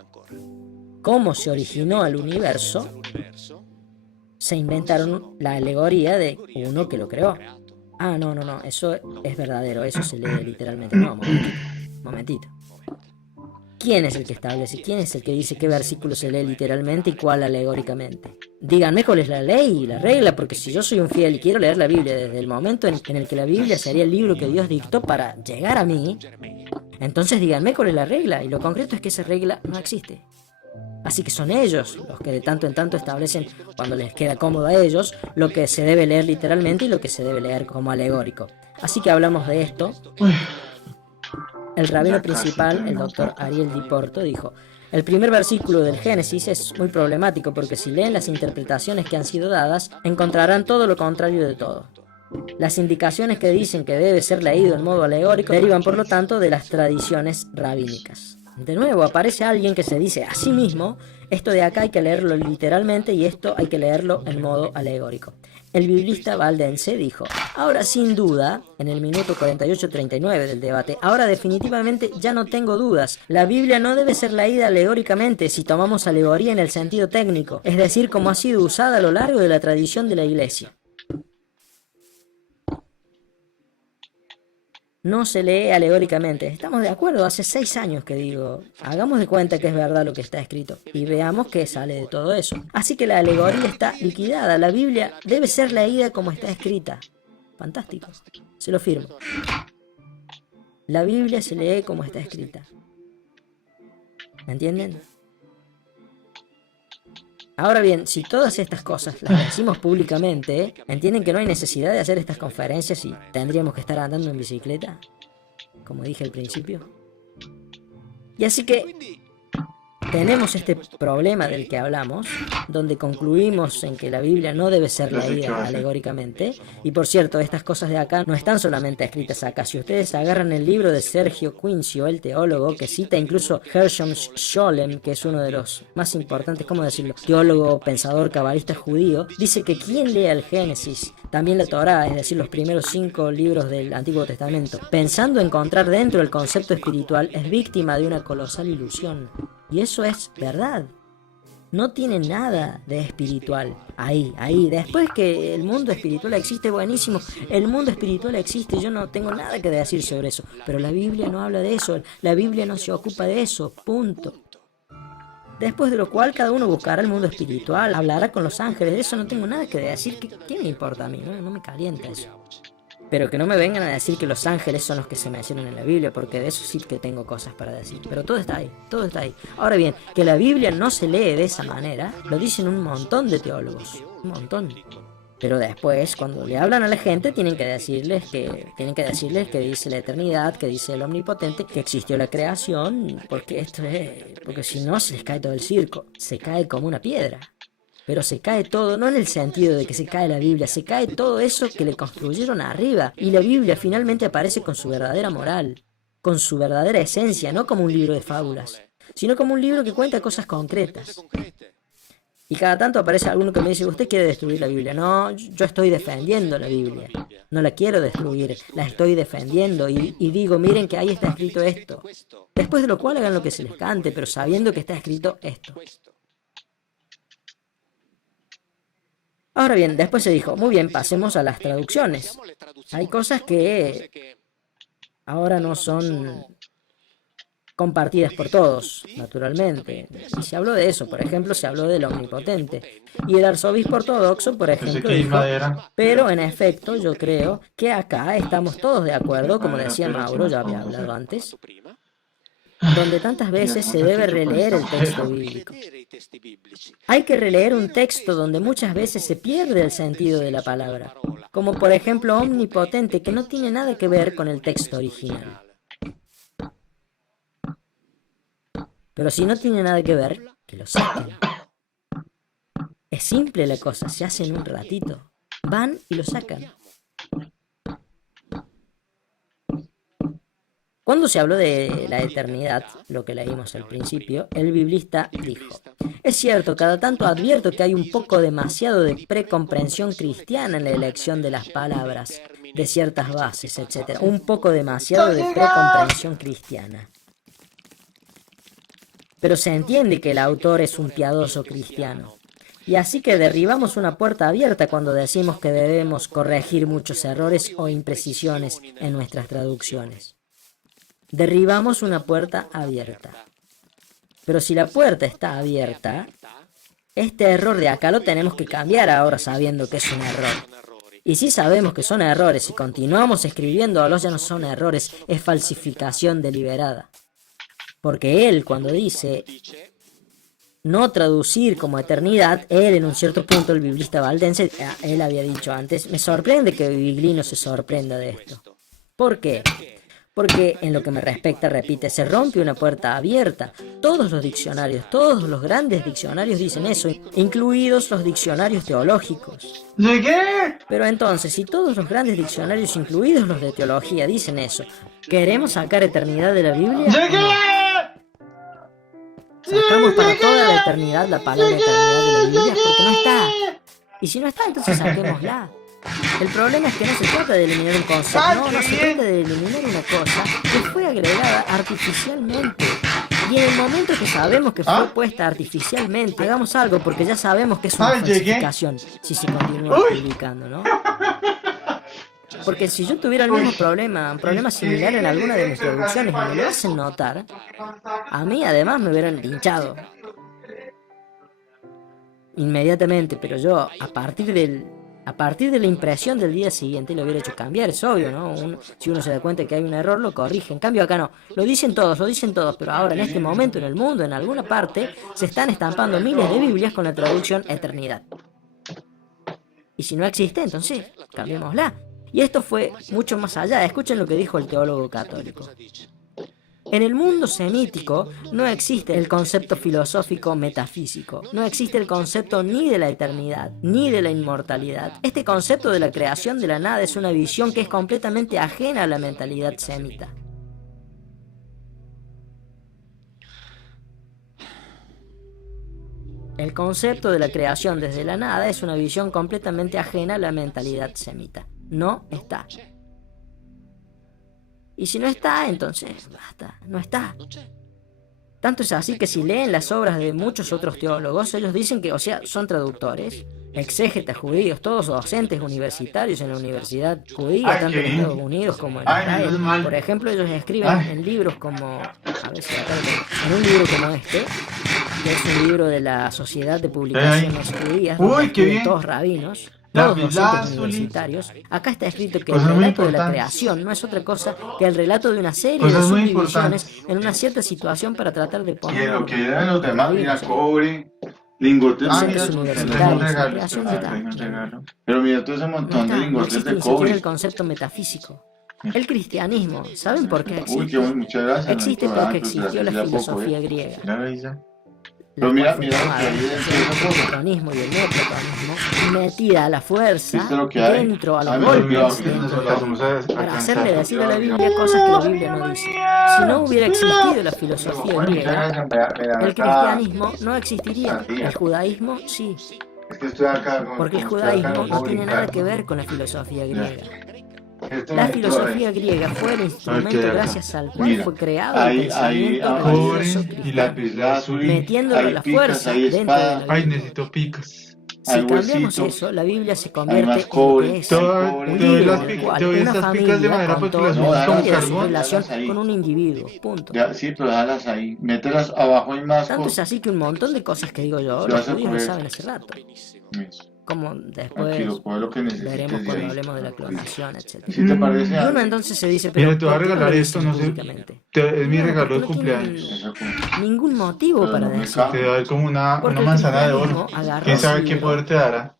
cómo se originó el universo, se inventaron la alegoría de uno que lo creó. Ah, no, eso es verdadero, eso se lee literalmente. No, momentito. ¿Quién es el que establece? ¿Quién es el que dice qué versículo se lee literalmente y cuál alegóricamente? Díganme cuál es la ley y la regla, porque si yo soy un fiel y quiero leer la Biblia desde el momento en el que la Biblia sería el libro que Dios dictó para llegar a mí, entonces díganme cuál es la regla, y lo concreto es que esa regla no existe. Así que son ellos los que de tanto en tanto establecen, cuando les queda cómodo a ellos, lo que se debe leer literalmente y lo que se debe leer como alegórico. Así que hablamos de esto. El rabino principal, el doctor Ariel Di Porto, dijo, el primer versículo del Génesis es muy problemático porque si leen las interpretaciones que han sido dadas, encontrarán todo lo contrario de todo. Las indicaciones que dicen que debe ser leído en modo alegórico derivan por lo tanto de las tradiciones rabínicas. De nuevo, aparece alguien que se dice a sí mismo, esto de acá hay que leerlo literalmente y esto hay que leerlo en modo alegórico. El biblista valdense dijo, ahora sin duda, en el minuto 48:39 del debate, ahora definitivamente ya no tengo dudas. La Biblia no debe ser leída alegóricamente si tomamos alegoría en el sentido técnico, es decir, como ha sido usada a lo largo de la tradición de la Iglesia. No se lee alegóricamente. Estamos de acuerdo, hace 6 años que digo, hagamos de cuenta que es verdad lo que está escrito y veamos qué sale de todo eso. Así que la alegoría está liquidada, la Biblia debe ser leída como está escrita. Fantástico, se lo firmo. La Biblia se lee como está escrita. ¿Me entienden? Ahora bien, si todas estas cosas las decimos públicamente, ¿entienden que no hay necesidad de hacer estas conferencias y tendríamos que estar andando en bicicleta? Como dije al principio. Y así que tenemos este problema del que hablamos, donde concluimos en que la Biblia no debe ser leída alegóricamente. Y por cierto, estas cosas de acá no están solamente escritas acá. Si ustedes agarran el libro de Sergio Quincio, el teólogo, que cita incluso Gershom Scholem, que es uno de los más importantes, ¿cómo decirlo?, teólogo, pensador, cabalista judío, dice que quien lea el Génesis, también la Torá, es decir, los primeros 5 libros del Antiguo Testamento, pensando encontrar dentro el concepto espiritual, es víctima de una colosal ilusión. Y eso es verdad. No tiene nada de espiritual. Ahí. Después que el mundo espiritual existe, buenísimo. El mundo espiritual existe, yo no tengo nada que decir sobre eso. Pero la Biblia no habla de eso. La Biblia no se ocupa de eso. Punto. Después de lo cual cada uno buscará el mundo espiritual, hablará con los ángeles. De eso no tengo nada que decir. ¿Qué me importa a mí? No me calienta eso. Pero que no me vengan a decir que los ángeles son los que se mencionan en la Biblia, porque de eso sí que tengo cosas para decir. Pero todo está ahí. Ahora bien, que la Biblia no se lee de esa manera, lo dicen un montón de teólogos. Un montón. Pero después, cuando le hablan a la gente, tienen que decirles que dice la eternidad, que dice el omnipotente, que existió la creación, porque si no se les cae todo el circo. Se cae como una piedra. Pero se cae todo, no en el sentido de que se cae la Biblia, se cae todo eso que le construyeron arriba. Y la Biblia finalmente aparece con su verdadera moral, con su verdadera esencia, no como un libro de fábulas, sino como un libro que cuenta cosas concretas. Y cada tanto aparece alguno que me dice, usted quiere destruir la Biblia. No, yo estoy defendiendo la Biblia. No la quiero destruir, la estoy defendiendo y digo, miren que ahí está escrito esto. Después de lo cual hagan lo que se les cante, pero sabiendo que está escrito esto. Ahora bien, después se dijo, muy bien, pasemos a las traducciones. Hay cosas que ahora no son compartidas por todos, naturalmente. Y se habló de eso, por ejemplo, se habló del omnipotente. Y el arzobispo ortodoxo, por ejemplo, dijo, pero en efecto yo creo que acá estamos todos de acuerdo, como decía Mauro, ya había hablado antes, donde tantas veces se debe releer el texto bíblico. Hay que releer un texto donde muchas veces se pierde el sentido de la palabra, como por ejemplo omnipotente, que no tiene nada que ver con el texto original. Pero si no tiene nada que ver, que lo saquen. Es simple la cosa, se hace en un ratito. Van y lo sacan. Cuando se habló de la eternidad, lo que leímos al principio, el biblista dijo, es cierto, cada tanto advierto que hay un poco demasiado de precomprensión cristiana en la elección de las palabras, de ciertas bases, etc. Un poco demasiado de precomprensión cristiana. Pero se entiende que el autor es un piadoso cristiano. Y así que derribamos una puerta abierta cuando decimos que debemos corregir muchos errores o imprecisiones en nuestras traducciones. Derribamos una puerta abierta. Pero si la puerta está abierta, este error de acá lo tenemos que cambiar ahora sabiendo que es un error. Y si sabemos que son errores y continuamos escribiéndolos, ya no son errores, es falsificación deliberada. Porque él, cuando dice no traducir como eternidad, él en un cierto punto, el biblista valdense, él había dicho antes, me sorprende que Biglino se sorprenda de esto. ¿Por qué? Porque en lo que me respecta, repite, se rompe una puerta abierta. Todos los diccionarios, todos los grandes diccionarios dicen eso, incluidos los diccionarios teológicos. ¿De qué? Pero entonces, si todos los grandes diccionarios, incluidos los de teología, dicen eso, ¿queremos sacar eternidad de la Biblia? ¿De qué? Sacamos para toda la eternidad la palabra eternidad de la Biblia porque no está. Y si no está, entonces saquémosla. El problema es que no se trata de eliminar un concepto, no se trata de eliminar una cosa que fue agregada artificialmente. Y en el momento que sabemos que fue puesta artificialmente, hagamos algo porque ya sabemos que es una falsificación si se continúa publicando, ¿no? Porque si yo tuviera el mismo problema, un problema similar en alguna de mis traducciones y me lo hacen notar, a mí además me hubieran linchado inmediatamente, pero yo a partir de la impresión del día siguiente lo hubiera hecho cambiar, es obvio, ¿no? Si uno se da cuenta que hay un error, lo corrige. En cambio acá no, lo dicen todos, pero ahora en este momento en el mundo, en alguna parte, se están estampando miles de Biblias con la traducción eternidad. Y si no existe, entonces cambiémosla. Y esto fue mucho más allá. Escuchen lo que dijo el teólogo católico. En el mundo semítico no existe el concepto filosófico metafísico, no existe el concepto ni de la eternidad, ni de la inmortalidad. Este concepto de la creación de la nada es una visión que es completamente ajena a la mentalidad semita. El concepto de la creación desde la nada es una visión completamente ajena a la mentalidad semita. No está. Y si no está, entonces basta, no está. Tanto es así que si leen las obras de muchos otros teólogos, ellos dicen que, o sea, son traductores, exégetas judíos, todos docentes universitarios en la universidad judía, tanto en Estados Unidos como en Israel. Por ejemplo, ellos escriben en libros como, a ver si acá en un libro como este, que es un libro de la Sociedad de Publicaciones Judías, donde escriben todos rabinos, todos docentes universitarios. Acá está escrito que el relato de la creación no es otra cosa que el relato de una serie de subdivisiones en una cierta situación para tratar de poner Quiero que los demás, mira, cobre, lingotes. Docentes Mira, universitarios, un regalo, creación este está. un regalo. Pero mira todo ese No montón de está, no lingotes existe de ni siquiera cobre. el concepto metafísico. El cristianismo, ¿saben por qué Uy, existe? qué bueno, muchas gracias. Existe no, porque pues, existió la gracias, poco, filosofía griega. Mira, Beisa. La Pero mira, cual fue mira lo tomada que hay dentro del de esa cosa. platonismo y el neoplatonismo, metida a la fuerza ¿Viste lo que hay? dentro a los Mira, golpes mira, dentro, para hacerle decir a la Biblia cosas que la Biblia no dice. Si no hubiera existido la filosofía griega, el cristianismo no existiría, el judaísmo sí, Es que estoy acá con, porque el como estoy acá, judaísmo no puedo tiene brincar. nada que ver con la filosofía griega. Esto La no- filosofía griega fue el instrumento acá. gracias al cual Mira, fue creado el ahí, pensamiento cobre religioso y cristiano, lapislázuli, metiéndolo a hay la picas, fuerza hay dentro de espada, la Biblia. necesito picas. Si hay cambiamos huesito, eso, la Biblia se hay convierte más en lo cobre, que es. Te hay doy- cobre. Un te doy libro las en el pi- cual te doy una estas picas de familia madera porque contó las la usas historia como de su carbón. relación Ahí. con un individuo, punto. Ya, sí, pero déjalas ahí, mételas abajo, hay más Tanto es cosas. así que un montón de cosas que digo yo, ¿Qué los vas a judíos lo comer? saben hace rato. Eso. Como después Tranquilo, coge lo que veremos necesites de cuando ahí. hablemos de la clonación, etc. ¿Sí te parece? Y uno Ale? entonces se dice, pero Mira, te voy a ¿por qué no regalar lo esto, dicen no sé. públicamente? Es mi No, regalo de porque no cumpleaños. tienen Eso como- ningún motivo Pero para no me decirlo. Te doy como una Porque el manzana de cristianismo oro. agarró ¿Quién sabe ese qué libro, poder te dará?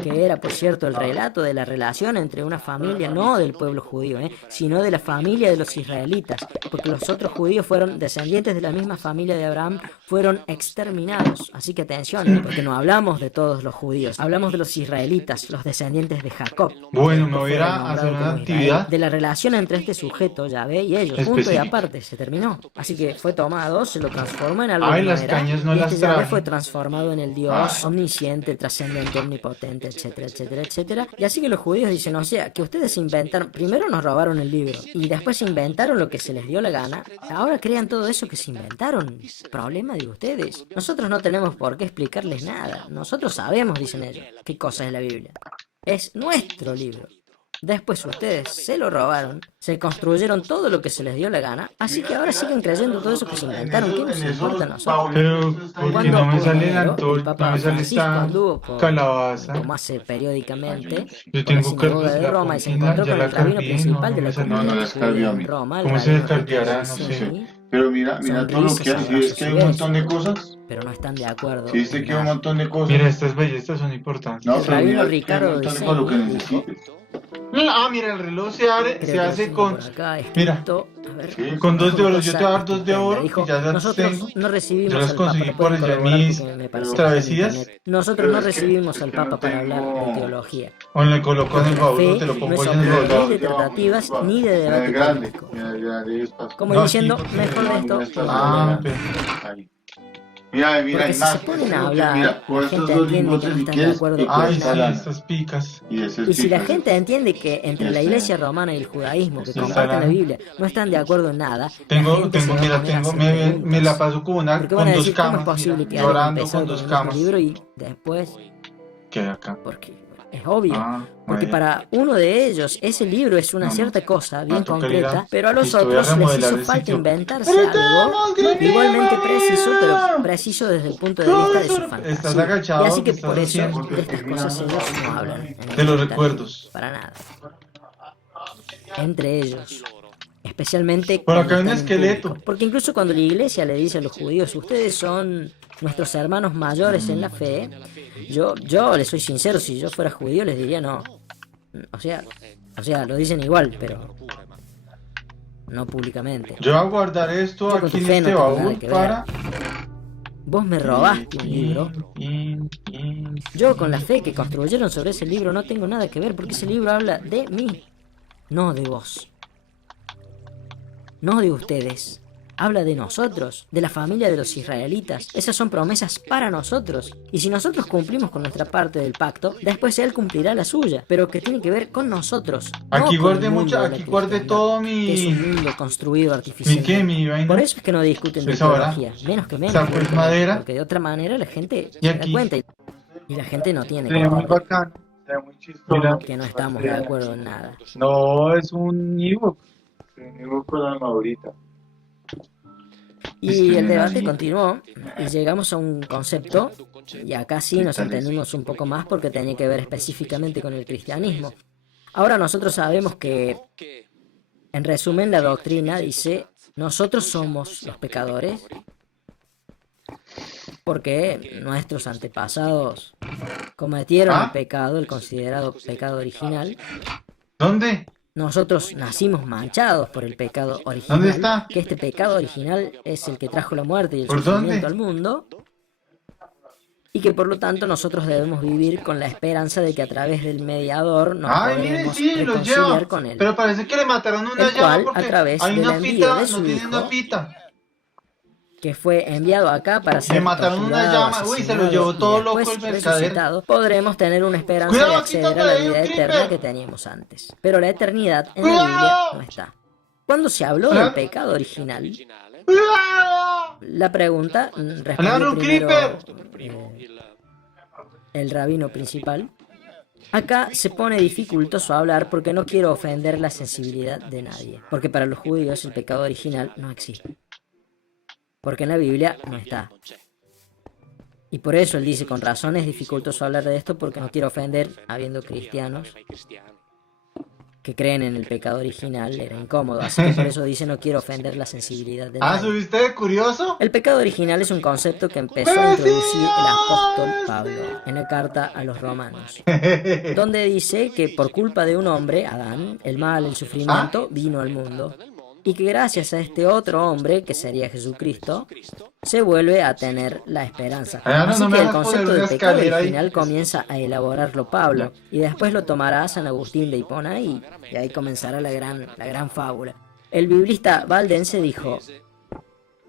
que era, por cierto, el relato de la relación entre una familia, no del pueblo judío, sino de la familia de los israelitas, porque los otros judíos fueron descendientes de la misma familia de Abraham, fueron exterminados. Así que atención, porque no hablamos de todos los judíos, hablamos de los israelitas, los descendientes de Jacob. Bueno, que me voy a ir fueron a hacer nombrados una como Israel, actividad. de la relación entre este sujeto, Yahvé, y ellos, punto y Específica. aparte, se terminó. Así que fue tomado, se lo transformó en algo Ay, que no las era, cañas no y las este Yahvé traje. fue transformado en el Dios omnisciente, trascendente, omnipotente, etcétera, etcétera, etcétera. Y así que los judíos dicen, o sea, que ustedes inventaron, primero nos robaron el libro y después inventaron lo que se les dio la gana, ahora crean todo eso que se inventaron. Problema de ustedes. Nosotros no tenemos por qué explicarles nada. Nosotros sabemos, dicen ellos, qué cosa es la Biblia. Es nuestro libro. Después ustedes se lo robaron, se construyeron todo lo que se les dio la gana, así que ahora siguen creyendo todo eso que se inventaron. ¿Qué nos importa a nosotros? Pero, ¿por qué no me sale la antorcha? el Papa No me sale Francisco esta anduvo por, calabaza. como hace periódicamente, Yo por la tengo sinagoga carpas de en la Roma y se cocina, encontró ya con la el rabino cargué, principal no de la me salió. comunidad No, no las judía cargué a mí. en Roma, el ¿Cómo se rabino cargará? No sí, sé. Pero mira todo lo que hay, si ves que hay un montón de cosas, pero no están de acuerdo. si viste en que hay un nada. montón de cosas. Mira, estas bellezas son importantes. No, El pero rabino mira que hay Ricardo un montón de de cosas lo que Seni necesites. Ah, mira, el reloj se Creo que hace lo con... tengo por acá Mira, escrito. A ver, Sí, con 2 de oro. Yo te voy a dar cosa 2 de oro, estupenda. que ya las nosotros tengo. no recibimos Yo las al Papa, conseguí lo pueden por allá en corroborar mis porque me parece travesías. que está en internet. Nosotros Pero no es que- recibimos es al que Papa no para hablar tengo- de teología. O le coloco en el La baúl, fe te lo no pongo es ahí en el objeto baúl. ni de tratativas ni de Mira debate el grande, político. mira el grande y espacio. Como No, diciendo, aquí, porque mejor de esto no no está Ah, hablemos. Ahí. Mira, mira, Porque hay si más. se ponen Eso a es lo que- hablar, mira, por la estos gente dos entiende que lingotes no si están de quieres acuerdo y con Ay, con sí, nada. salada. estas picas. Y ese es Y si la picas. gente entiende que entre la Este. iglesia romana y el judaísmo, que Este comparten la salado. Biblia, no están de acuerdo en nada, la Tengo, gente se va a mira, poner a hacer me la preguntas. paso con una, Porque van a con 2 decir, ¿cómo es camas, posible mira, que hayan llorando empezado con con 2 el mismo camas. libro y después, ¿Qué hay acá? porque es obvio? Ah, Porque bueno. para uno de ellos ese libro es una No, no. cierta cosa bien toca ir a- concreta, pero a los Listo, voy a otros les remodelar hizo el falta sitio. inventarse algo igualmente preciso, pero preciso desde el punto de vista de su Estás fantasía. agachado, Y así que ¿qué por estás eso haciendo? de estas cosas ellos no hablan. en el De los cristianismo, recuerdos. Para nada. Entre ellos. Especialmente Por cuando acá hay un están en esqueleto. público. Porque incluso cuando la iglesia le dice a los judíos, ustedes son nuestros hermanos mayores en la fe, yo les soy sincero, si yo fuera judío les diría no. O sea, lo dicen igual, pero no públicamente. Yo voy a guardar esto Yo con aquí tu en fe no este tengo nada baúl que ver. para... Vos me robaste un libro. Yo con la fe que construyeron sobre ese libro no tengo nada que ver porque ese libro habla de mí, no de vos. No de ustedes. Habla de nosotros, de la familia de los israelitas. Esas son promesas para nosotros. Y si nosotros cumplimos con nuestra parte del pacto, después Él cumplirá la suya, pero que tiene que ver con nosotros. Aquí no con guardé el mundo mucho, de la aquí guardé cristiandad, todo que es un mundo construido ¿Mi artificialmente. qué? ¿Mi vaina? Por eso es que no discuten de Pues ahora, teología, menos que menos. saco es madera. Porque de otra manera la gente Y se da aquí. cuenta y la gente no tiene Se que ve muy entender bacano, se ve muy chistoso. Mira. que no estamos de acuerdo en nada. No, es un ebook. Un ebook con armadurita. Y Escriben el debate ahí. continuó y llegamos a un concepto, y acá sí nos entendimos un poco más porque tenía que ver específicamente con el cristianismo. Ahora nosotros sabemos que, en resumen, la doctrina dice, nosotros somos los pecadores porque nuestros antepasados cometieron el pecado, el considerado pecado original. ¿Dónde? Nosotros nacimos manchados por el pecado original. ¿Dónde está? Que este pecado original es el que trajo la muerte y el ¿Por sufrimiento dónde? al mundo. Y que por lo tanto nosotros debemos vivir con la esperanza de que a través del mediador nos Ay, mire, podremos sí, los reconciliar lleva. con él. Pero parece que le mataron una El cual, llama porque a través hay del una envío pita, de no su tiene hijo, una pita. que fue enviado acá para ser Le mataron una torturado, llama, uy, se lo asesinado llevó y todo loco después el mercader. resucitado, podremos tener una esperanza Cuidado, de aquí acceder está a la todavía vida un eterna creeper. que teníamos antes. Pero la eternidad en la ¡Cuidado! Biblia no está. Cuando se habló del pecado original, la pregunta respondió ¡Agarra un primero creeper! el rabino principal. Acá se pone dificultoso hablar porque no quiero ofender la sensibilidad de nadie. Porque para los judíos el pecado original no existe. Porque en la Biblia no está. Y por eso él dice, con razón es dificultoso hablar de esto porque no quiero ofender, habiendo cristianos que creen en el pecado original, era incómodo. Así que por eso dice, no quiero ofender la sensibilidad de nadie. ¿Subiste de curioso? El pecado original es un concepto que empezó a introducir el apóstol Pablo en la carta a los romanos, donde dice que por culpa de un hombre, Adán, el mal, el sufrimiento, vino al mundo, y que gracias a este otro hombre, que sería Jesucristo, se vuelve a tener la esperanza. Así no me que el hagas concepto poner del una pecado escalera ahí. original comienza a elaborarlo Pablo, y después lo tomará San Agustín de Hipona, y ahí comenzará la gran fábula. El biblista valdense dijo,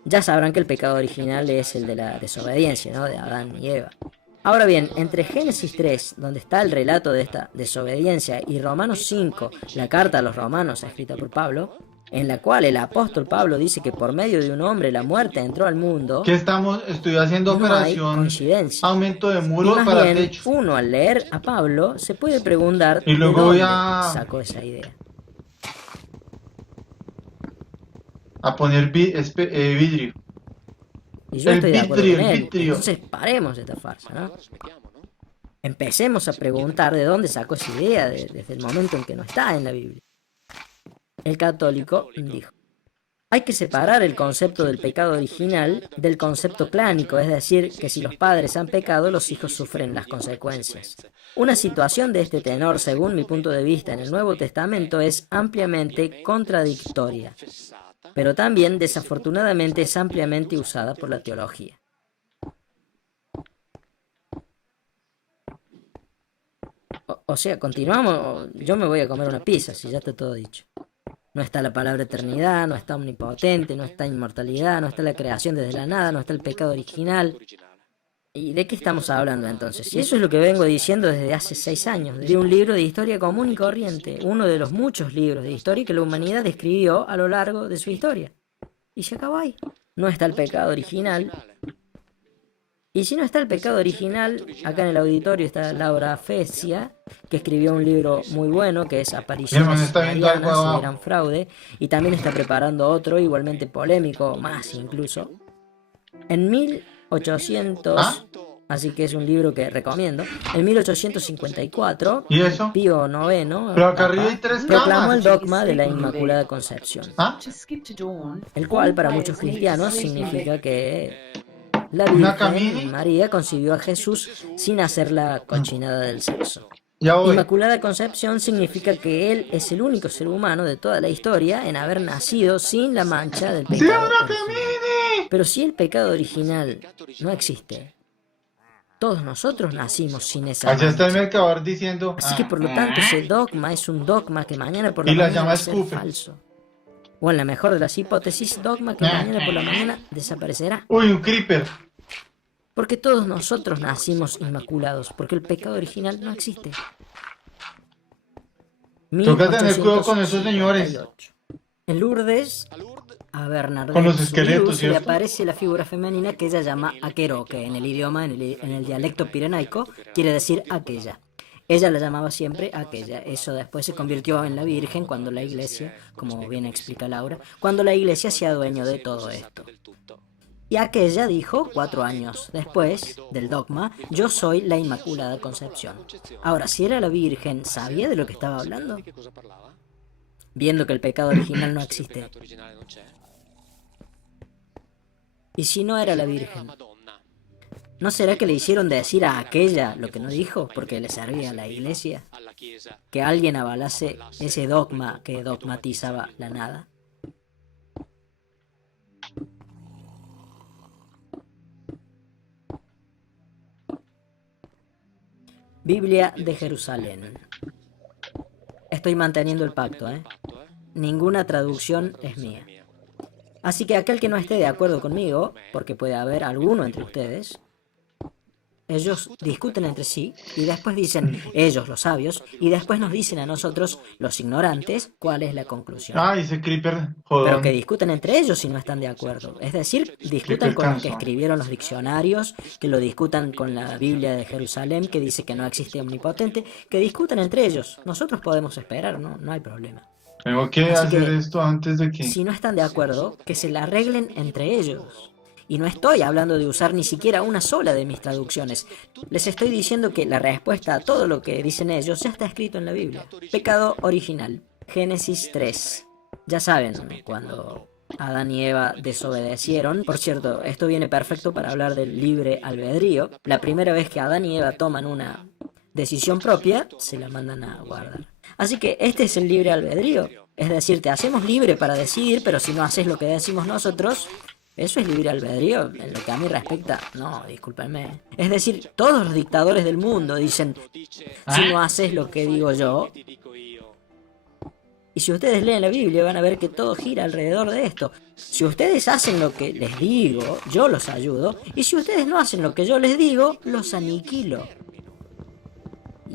ya sabrán que el pecado original es el de la desobediencia, ¿no? De Adán y Eva. Ahora bien, entre Génesis 3, donde está el relato de esta desobediencia, y Romanos 5, la carta a los romanos escrita por Pablo, en la cual el apóstol Pablo dice que por medio de un hombre la muerte entró al mundo, ¿Qué estoy haciendo no hay operación coincidencia. aumento de Y muros más para bien, techo. uno al leer a Pablo se puede preguntar Y luego de dónde voy a- sacó esa idea. A poner vidrio. Y yo El estoy de acuerdo vitrio, con el él. vitrio. Entonces paremos esta farsa, ¿no? Empecemos a preguntar de dónde sacó esa idea desde el momento en que no está en la Biblia. El católico dijo, hay que separar el concepto del pecado original del concepto clánico, es decir, que si los padres han pecado, los hijos sufren las consecuencias. Una situación de este tenor, según mi punto de vista en el Nuevo Testamento, es ampliamente contradictoria, pero también desafortunadamente es ampliamente usada por la teología. O sea, continuamos, yo me voy a comer una pizza, si ya está todo dicho. No está la palabra eternidad, no está omnipotente, no está inmortalidad, no está la creación desde la nada, no está el pecado original. ¿Y de qué estamos hablando entonces? Y eso es lo que vengo diciendo desde hace 6 años, de un libro de historia común y corriente, uno de los muchos libros de historia que la humanidad escribió a lo largo de su historia. Y se acabó ahí. No está el pecado original. Y si no está el pecado original, acá en el auditorio está Laura Fecia, que escribió un libro muy bueno, que es Mi hermano Apariciones está viendo algo Marianas y abajo. Gran Fraude, y también está preparando otro, igualmente polémico, más incluso. En 1800, así que es un libro que recomiendo, en 1854, ¿Y eso? Pío IX, Pero acá arriba hay 3 proclamó camas. el dogma de la Inmaculada Concepción, el cual para muchos cristianos significa que la ¿Una Virgen camini? María concibió a Jesús sin hacer la cochinada del sexo. Ya voy. Inmaculada Concepción significa que Él es el único ser humano de toda la historia en haber nacido sin la mancha del ¡Sí, pecado ahora original. camine! Pero si el pecado original no existe, todos nosotros nacimos sin esa Allá está el mancha. mercador diciendo. Así que por lo tanto ese dogma es un dogma que mañana por la Y la mañana llama va a ser escupe. falso. O en la mejor de las hipótesis, dogma que mañana por la mañana desaparecerá. Uy, un creeper. Porque todos nosotros nacimos inmaculados, porque el pecado original no existe. Toca tener cuidado con esos señores. 1858. En Lourdes, A Lourdes, a Bernadette Con los Soubirous esqueletos, se le ¿cierto? aparece la figura femenina que ella llama aquero, que en el idioma, en el dialecto pirenaico, quiere decir aquella. Ella la llamaba siempre aquella. Eso después se convirtió en la Virgen cuando la Iglesia, como bien explica Laura, cuando la Iglesia se adueñó de todo esto. del tutto. Y aquella dijo 4 años después del dogma, yo soy la Inmaculada Concepción. Ahora, si era la Virgen, ¿sabía de lo que estaba hablando? Di che cosa parlava? Viendo que el pecado original no Il existe. peccato originale non c'è. Y si no era la La Virgen, Madonna. ¿no será que le hicieron decir a aquella lo que no dijo porque le servía a la Iglesia? Alla Chiesa. Que alguien avalase ese dogma que dogmatizaba la nada. Biblia de Jerusalén. Estoy manteniendo el pacto, ¿eh? Patto, Ninguna traducción es mía. Así que aquel que no esté de acuerdo conmigo, porque puede haber alguno entre ustedes, ellos discuten entre sí y después dicen ellos los sabios y después nos dicen a nosotros los ignorantes cuál es la conclusión. Ah, ese creeper. Pero Jodón. que discuten entre ellos si no están de acuerdo. Es decir, discutan con lo que escribieron los diccionarios, que lo discutan con la Biblia de Jerusalén, que dice que no existe omnipotente, que discutan entre ellos. Nosotros podemos esperar, no hay problema. Tengo que Así hacer que, esto antes de que. Si no están de acuerdo, que se la arreglen entre ellos. Y no estoy hablando de usar ni siquiera una sola de mis traducciones. Les estoy diciendo que la respuesta a todo lo que dicen ellos ya está escrito en la Biblia. Pecado original. Génesis 3. Ya saben, cuando Adán y Eva desobedecieron. Por cierto, esto viene perfecto para hablar del libre albedrío. La primera vez que Adán y Eva toman una decisión propia, se la mandan a guardar. Así que este es el libre albedrío. Es decir, te hacemos libre para decidir, pero si no haces lo que decimos nosotros, ¿eso es libre albedrío? En lo que a mí respecta, no, discúlpenme. Es decir, todos los dictadores del mundo dicen, si no haces lo que digo yo. Ti dico io. Y si ustedes leen la Biblia van a ver que todo gira alrededor de esto. Si ustedes hacen lo que les digo, yo los ayudo. Y si ustedes no hacen lo que yo les digo, los aniquilo.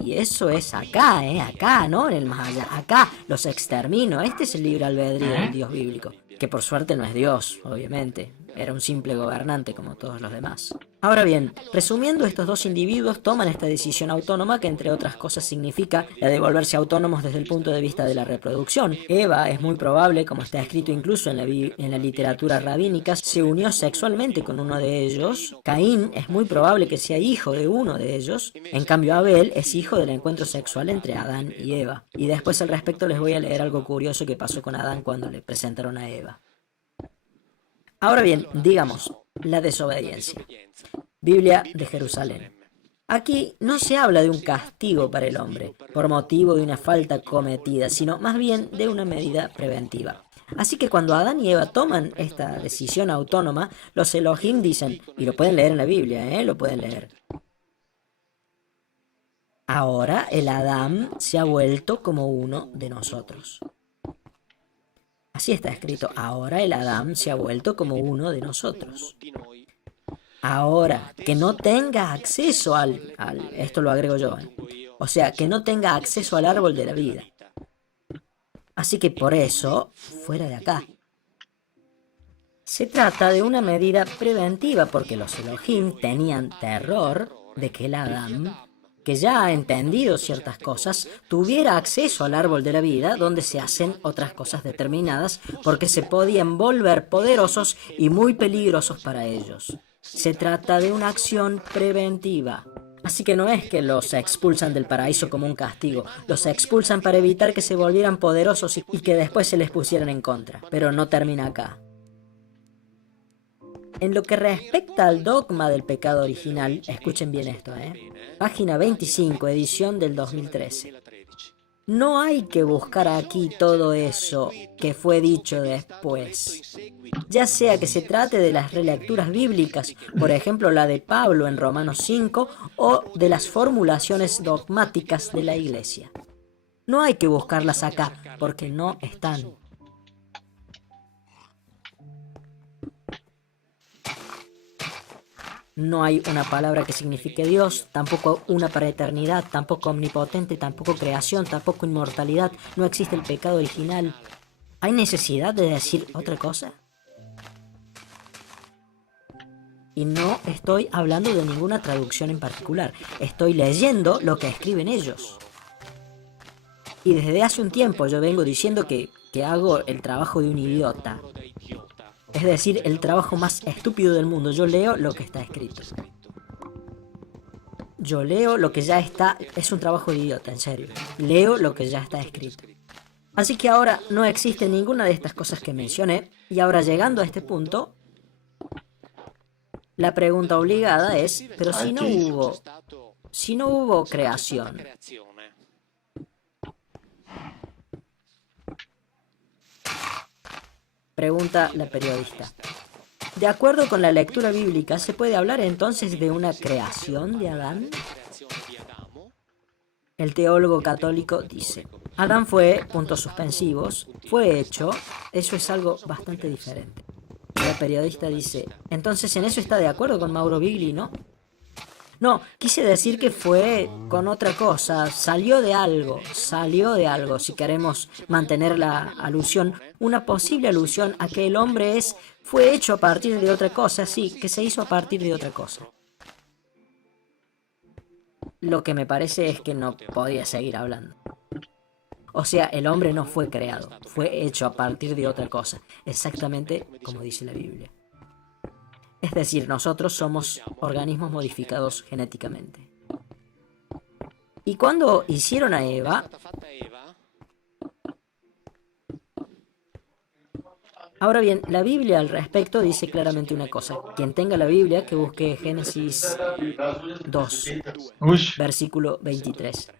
Y eso es acá, acá, no en el más allá. Acá los extermino. Este es el libre albedrío del Dios bíblico. Que por suerte no es Dios, obviamente. Era un simple gobernante como todos los demás. Ahora bien, resumiendo, estos dos individuos toman esta decisión autónoma que entre otras cosas significa la de volverse autónomos desde el punto de vista de la reproducción. Eva, es muy probable, como está escrito incluso en la literatura rabínica, se unió sexualmente con uno de ellos. Caín es muy probable que sea hijo de uno de ellos. En cambio, Abel es hijo del encuentro sexual entre Adán y Eva. Y después al respecto les voy a leer algo curioso que pasó con Adán cuando le presentaron a Eva. Ahora bien, digamos, la desobediencia. Biblia de Jerusalén. Aquí no se habla de un castigo para el hombre, por motivo de una falta cometida, sino más bien de una medida preventiva. Así que cuando Adán y Eva toman esta decisión autónoma, los Elohim dicen, y lo pueden leer en la Biblia, lo pueden leer. Ahora el Adán se ha vuelto como uno de nosotros. Así está escrito, ahora el Adán se ha vuelto como uno de nosotros. Ahora, que no tenga acceso esto lo agrego yo, o sea, que no tenga acceso al árbol de la vida. Así que por eso, fuera de acá. Se trata de una medida preventiva porque los Elohim tenían terror de que el Adán, que ya ha entendido ciertas cosas, tuviera acceso al árbol de la vida donde se hacen otras cosas determinadas porque se podían volver poderosos y muy peligrosos para ellos. Se trata de una acción preventiva. Así que no es que los expulsan del paraíso como un castigo, los expulsan para evitar que se volvieran poderosos y que después se les pusieran en contra. Pero no termina acá. En lo que respecta al dogma del pecado original, escuchen bien esto, página 25, edición del 2013. No hay que buscar aquí todo eso que fue dicho después, ya sea que se trate de las relecturas bíblicas, por ejemplo la de Pablo en Romanos 5, o de las formulaciones dogmáticas de la Iglesia. No hay que buscarlas acá, porque no están. No hay una palabra que signifique Dios, tampoco una para eternidad, tampoco omnipotente, tampoco creación, tampoco inmortalidad. No existe el pecado original. ¿Hay necesidad de decir otra cosa? Y no estoy hablando de ninguna traducción en particular. Estoy leyendo lo que escriben ellos. Y desde hace un tiempo yo vengo diciendo que hago el trabajo de un idiota. Es decir, el trabajo más estúpido del mundo. Yo leo lo que está escrito. Yo leo lo que ya está... Es un trabajo de idiota, en serio. Leo lo que ya está escrito. Así que ahora no existe ninguna de estas cosas que mencioné. Y ahora llegando a este punto, la pregunta obligada es, pero si no hubo creación, pregunta la periodista. De acuerdo con la lectura bíblica, ¿se puede hablar entonces de una creación de Adán? El teólogo católico dice, Adán fue, puntos suspensivos, fue hecho, eso es algo bastante diferente. La periodista dice, entonces en eso está de acuerdo con Mauro Bigli, ¿no? No, quise decir que fue con otra cosa, salió de algo, si queremos mantener la alusión, una posible alusión a que el hombre fue hecho a partir de otra cosa, sí, que se hizo a partir de otra cosa. Lo que me parece es que no podía seguir hablando. O sea, el hombre no fue creado, fue hecho a partir de otra cosa, exactamente como dice la Biblia. Es decir, nosotros somos organismos modificados genéticamente. Y cuando hicieron a Eva, ahora bien, la Biblia al respecto dice claramente una cosa. Quien tenga la Biblia, que busque Génesis 2, Uy, versículo 23.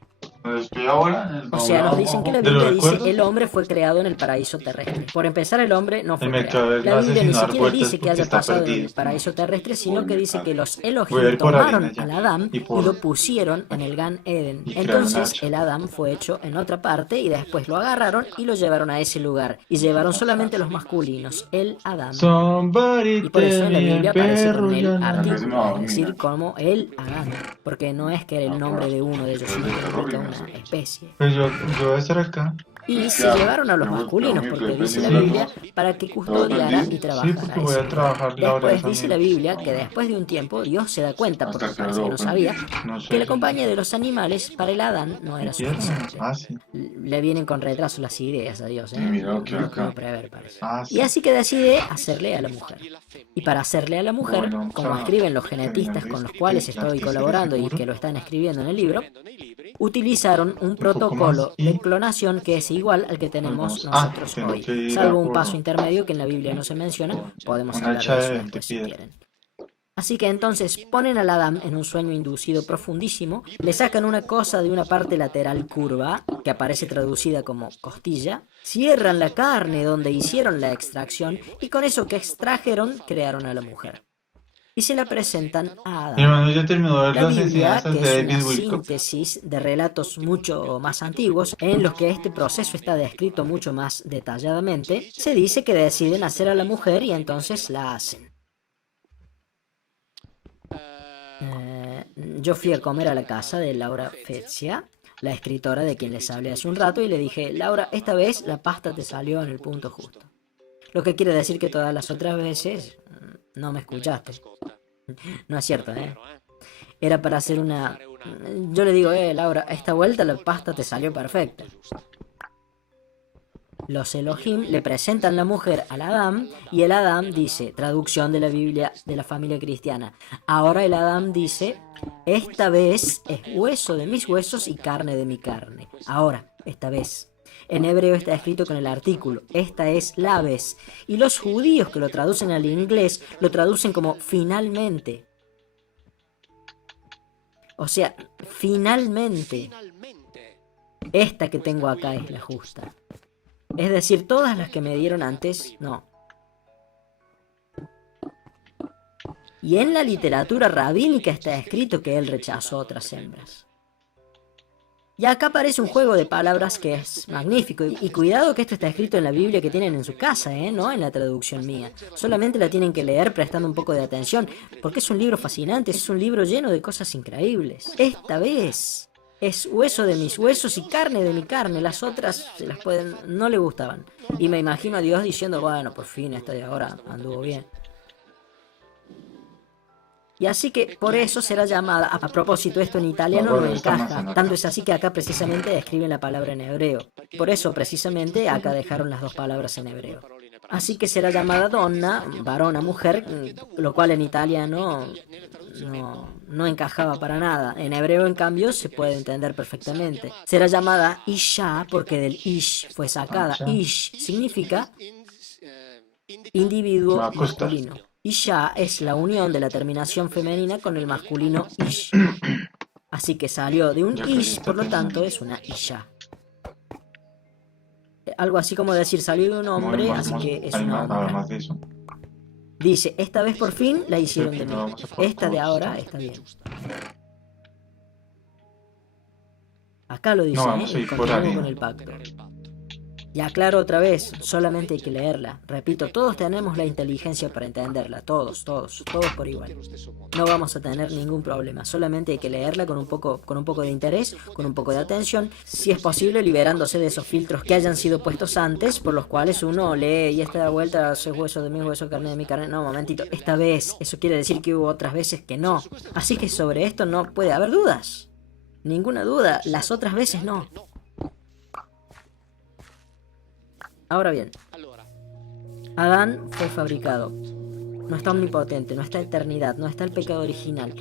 estoy ahora. O sea, nos dicen que la ¿Te lo Biblia dice recuerdas? el hombre fue creado en el paraíso terrestre. Por empezar, el hombre no fue El mercado creado. no La Biblia ni asesinar siquiera puertas dice que porque haya está pasado en perdido. el paraíso terrestre, sino que dice que los Voy a Elohim ir por tomaron harina al ya. Adán Y y por- lo pusieron en el Gan Eden. Y crearon Entonces hacha. el Adán fue hecho en otra parte y después lo agarraron y lo llevaron a ese lugar. Y llevaron solamente los masculinos, el Adán. Somebody Y por eso tell en la me Biblia el aparece perro con el ya no- artículo, es decir, como el Adán, porque no es que era el nombre de uno de ellos, sino que implica una especie. Pues yo voy a estar acá. Y se llevaron a los masculinos, porque dice la Biblia, para que custodiara y Sí, trabajara porque voy a ese lugar. trabajar la hora de Después dice la salir. Biblia que después de un tiempo Dios se da cuenta, porque parece que no sabía, No sé. que la compañía de los animales para el Adán no era suficiente. Ah, sí. Le vienen con retraso las ideas a Dios, Mira, no aquí, lo acá. puedo prever, parece. Ah, sí. Y así que decide hacerle a la mujer. Y para hacerle a la mujer, Bueno, como claro, escriben los genetistas con los cuales estoy colaborando y que lo están escribiendo en el libro, utilizaron un protocolo más, y- de clonación que es igual al que tenemos Ah, nosotros tengo hoy. que ir Salvo a un por paso intermedio que en la Biblia no se menciona, podemos una hablar hacha de eso de después si piedra. quieren. Así que entonces ponen al Adán en un sueño inducido profundísimo, le sacan una cosa de una parte lateral curva, que aparece traducida como costilla, cierran la carne donde hicieron la extracción y con eso que extrajeron crearon a la mujer. Y se la presentan a Adán. Mi hermano ya terminó de ver La las Biblia, enseñanzas que de es David una Wilcock. síntesis de relatos mucho más antiguos, en los que este proceso está descrito mucho más detalladamente, se dice que deciden hacer a la mujer y entonces la hacen. Yo fui a comer a la casa de Laura Fezia, la escritora de quien les hablé hace un rato, y le dije, Laura, esta vez la pasta te salió en el punto justo. Lo que quiere decir que todas las otras veces no me escuchaste. No es cierto, ¿eh? Era para hacer una... Yo le digo, Laura, esta vuelta la pasta te salió perfecta. Los Elohim le presentan la mujer al Adán y el Adán dice, traducción de la Biblia de la familia cristiana, ahora el Adán dice, esta vez es hueso de mis huesos y carne de mi carne. Ahora, esta vez. En hebreo está escrito con el artículo. Esta es la vez. Y los judíos que lo traducen al inglés lo traducen como finalmente. O sea, finalmente. Esta que tengo acá es la justa. Es decir, todas las que me dieron antes, no. Y en la literatura rabínica está escrito que él rechazó otras hembras. Y acá aparece un juego de palabras que es magnífico. Y cuidado que esto está escrito en la Biblia que tienen en su casa, no en la traducción mía. Solamente la tienen que leer prestando un poco de atención, porque es un libro fascinante, es un libro lleno de cosas increíbles. Esta vez es hueso de mis huesos y carne de mi carne. Las otras no le gustaban. Y me imagino a Dios diciendo, bueno, por fin esta de ahora anduvo bien. Y así que por eso será llamada, a propósito esto en italiano no encaja, tanto es así que acá precisamente escriben la palabra en hebreo. Por eso precisamente acá dejaron las dos palabras en hebreo. Así que será llamada donna, varona, mujer, lo cual en italiano no encajaba para nada. En hebreo, en cambio, se puede entender perfectamente. Será llamada isha porque del ish fue sacada. Ish significa individuo masculino. Isha es la unión de la terminación femenina con el masculino ish. Así que salió de un ish, por lo tanto es una isha. Algo así como decir salió de un hombre, así que es una hombre. Dice, esta vez por fin la hicieron de mí. Esta de ahora está bien. Acá lo dice, y continúo con el pacto. Y aclaro otra vez, solamente hay que leerla. Repito, todos tenemos la inteligencia para entenderla, todos por igual. No vamos a tener ningún problema, solamente hay que leerla con un poco de interés, con un poco de atención, si es posible liberándose de esos filtros que hayan sido puestos antes, por los cuales uno lee y esta vuelta es hueso de mi hueso, carne de mi carne. No, momentito, esta vez, eso quiere decir que hubo otras veces que no. Así que sobre esto no puede haber dudas. Ninguna duda, las otras veces no. Ahora bien, Adán fue fabricado. No está omnipotente, no está eternidad, no está el pecado original.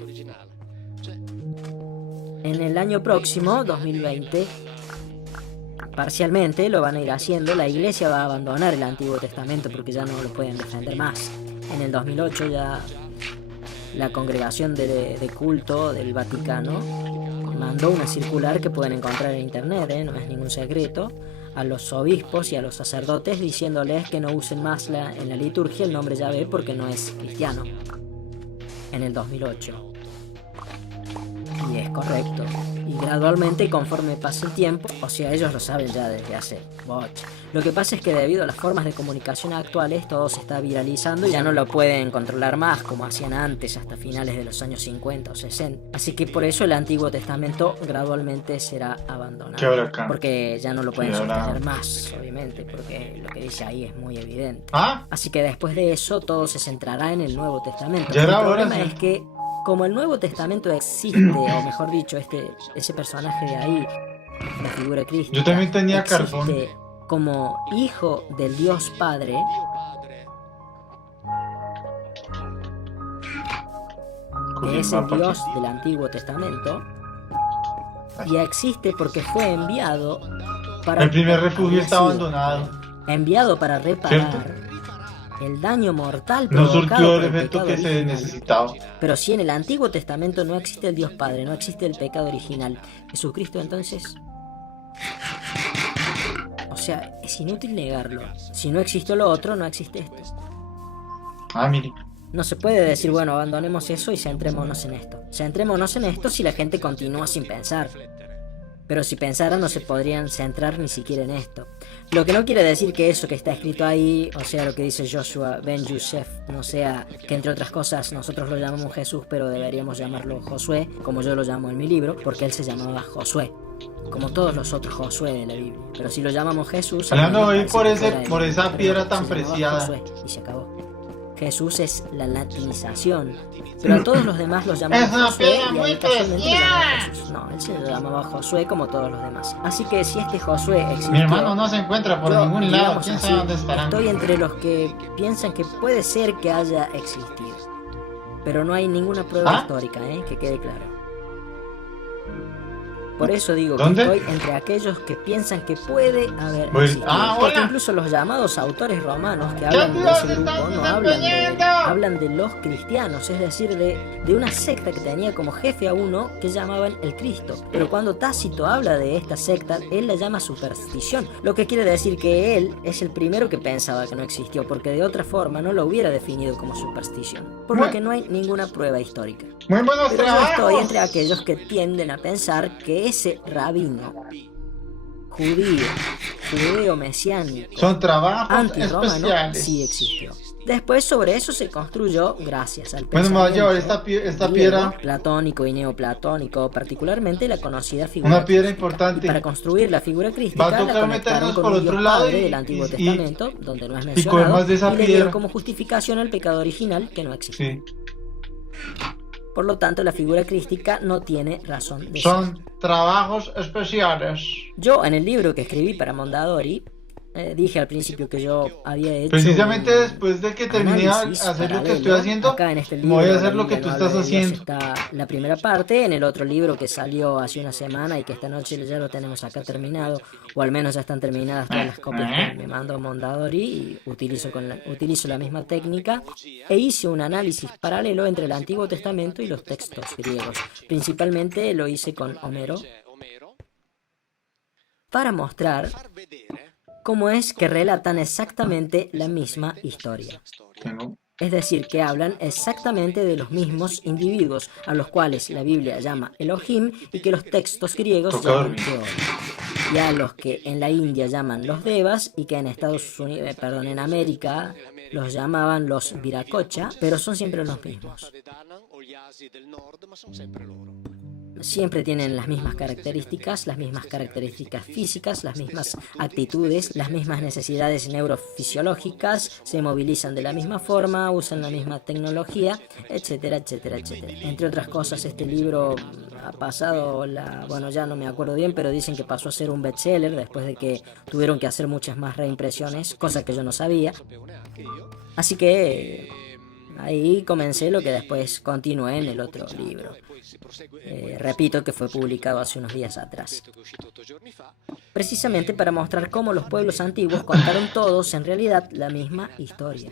En el año próximo, 2020, parcialmente lo van a ir haciendo. La iglesia va a abandonar el Antiguo Testamento porque ya no lo pueden defender más. En el 2008 ya la congregación de culto del Vaticano mandó una circular que pueden encontrar en internet, no es ningún secreto, a los obispos y a los sacerdotes diciéndoles que no usen más en la liturgia el nombre Yahvé porque no es cristiano. En el 2008. Y es correcto. Y gradualmente, conforme pasa el tiempo, o sea, ellos lo saben ya desde hace mucho. Lo que pasa es que debido a las formas de comunicación actuales, todo se está viralizando y ya no lo pueden controlar más como hacían antes, hasta finales de los años 50 o 60. Así que por eso el Antiguo Testamento gradualmente será abandonado. ¿Qué habrá acá? Porque ya no lo pueden sostener más, obviamente, porque lo que dice ahí es muy evidente. ¿Ah? Así que después de eso, todo se centrará en el Nuevo Testamento. Ya era el hora, problema sí. es que como el Nuevo Testamento existe, o mejor dicho, ese personaje de ahí, la figura de Cristo, Yo también tenía existe carbón. como hijo del Dios Padre, que es el Dios del Antiguo Testamento, y existe porque fue enviado para... El primer refugio está sido abandonado. enviado para reparar ¿Cierto? el daño mortal No provocado surtió por el el efecto pecado que se original. necesitaba. Pero si en el Antiguo Testamento no existe el Dios Padre, no existe el pecado original, Jesucristo entonces... O sea, es inútil negarlo. Si no existió lo otro, no existe esto. Ah, mire. No se puede decir, bueno, abandonemos eso y centrémonos en esto. Centrémonos en esto si la gente continúa sin pensar. Pero si pensaran no se podrían centrar ni siquiera en esto. Lo que no quiere decir que eso que está escrito ahí, o sea, lo que dice Joshua Ben Yosef, no sea que entre otras cosas nosotros lo llamamos Jesús, pero deberíamos llamarlo Josué, como yo lo llamo en mi libro, porque él se llamaba Josué, como todos los otros Josué de la Biblia. Pero si lo llamamos Jesús... Hablando a mí me hoy por parece que esa fuera él, pero piedra no, tan se llamaba preciada. Josué, y se acabó. Jesús es la latinización, pero a todos los demás los llamamos Es una Josué piedra y a muy él casualmente lo llamaba preciada. Jesús. No, él se lo llamaba Josué como todos los demás. Así que si este Josué existió, Mi hermano no se encuentra por yo, ningún lado. digamos ¿Quién así, sabe dónde estarán? estoy entre los que piensan que puede ser que haya existido, pero no hay ninguna prueba histórica, que quede claro. Por eso digo que ¿Dónde? estoy entre aquellos que piensan que puede haber Pues- existido. ah, Porque hola. incluso los llamados autores romanos que hablan de tío, ese se grupo están no despidiendo! hablan de los cristianos, es decir, de una secta que tenía como jefe a uno que llamaban el Cristo. Pero cuando Tácito habla de esta secta, él la llama superstición, lo que quiere decir que él es el primero que pensaba que no existió, porque de otra forma no lo hubiera definido como superstición, por lo que no hay ninguna prueba histórica. Muy buenos Pero yo estoy trabajos. entre aquellos que tienden a pensar que ese rabino judío, judeo-mesiánico, Son trabajos antirromano, especiales. sí existió. Después sobre eso se construyó, gracias al Bueno, pensamiento mayor, esta griego, piedra, platónico y neoplatónico, particularmente la conocida figura una piedra crística. importante. Y para construir la figura crística Va a la tocar conectaron meternos con por un otro Dios lado Padre y- del Antiguo y- Testamento, donde no es y mencionado, coger más de esa y le dieron piedra. como justificación al pecado original que no existe. Sí. Por lo tanto, la figura crística no tiene razón de ser. Son trabajos especiales. Yo, en el libro que escribí para Mondadori, dije al principio que yo había hecho Precisamente un después de que termine de análisis hacer lo que paralelo. estoy haciendo, Acá en este voy libro, a la hacer lo que Biblia tú no habla estás de Dios, haciendo. está la primera parte. En el otro libro que salió hace una semana y que esta noche ya lo tenemos acá terminado, o al menos ya están terminadas todas las copias que me mandó Mondadori, y utilizo la misma técnica, e hice un análisis paralelo entre el Antiguo Testamento y los textos griegos. Principalmente lo hice con Homero, para mostrar cómo es que relatan exactamente la misma historia. Tengo. Es decir, que hablan exactamente de los mismos individuos, a los cuales la Biblia llama Elohim y que los textos griegos Toca llaman dormir. Teón. Y a los que en la India llaman los Devas y que en Estados Unidos, en América los llamaban los Viracocha, pero son siempre los mismos. Siempre tienen las mismas características físicas, las mismas actitudes, las mismas necesidades neurofisiológicas, se movilizan de la misma forma, usan la misma tecnología, etcétera, etcétera, etcétera. Entre otras cosas, este libro ha pasado bueno, ya no me acuerdo bien, pero dicen que pasó a ser un bestseller después de que tuvieron que hacer muchas más reimpresiones, cosa que yo no sabía. Así que ahí comencé lo que después continué en el otro libro. Repito que fue publicado hace unos días atrás. Precisamente para mostrar cómo los pueblos antiguos contaron todos en realidad la misma historia.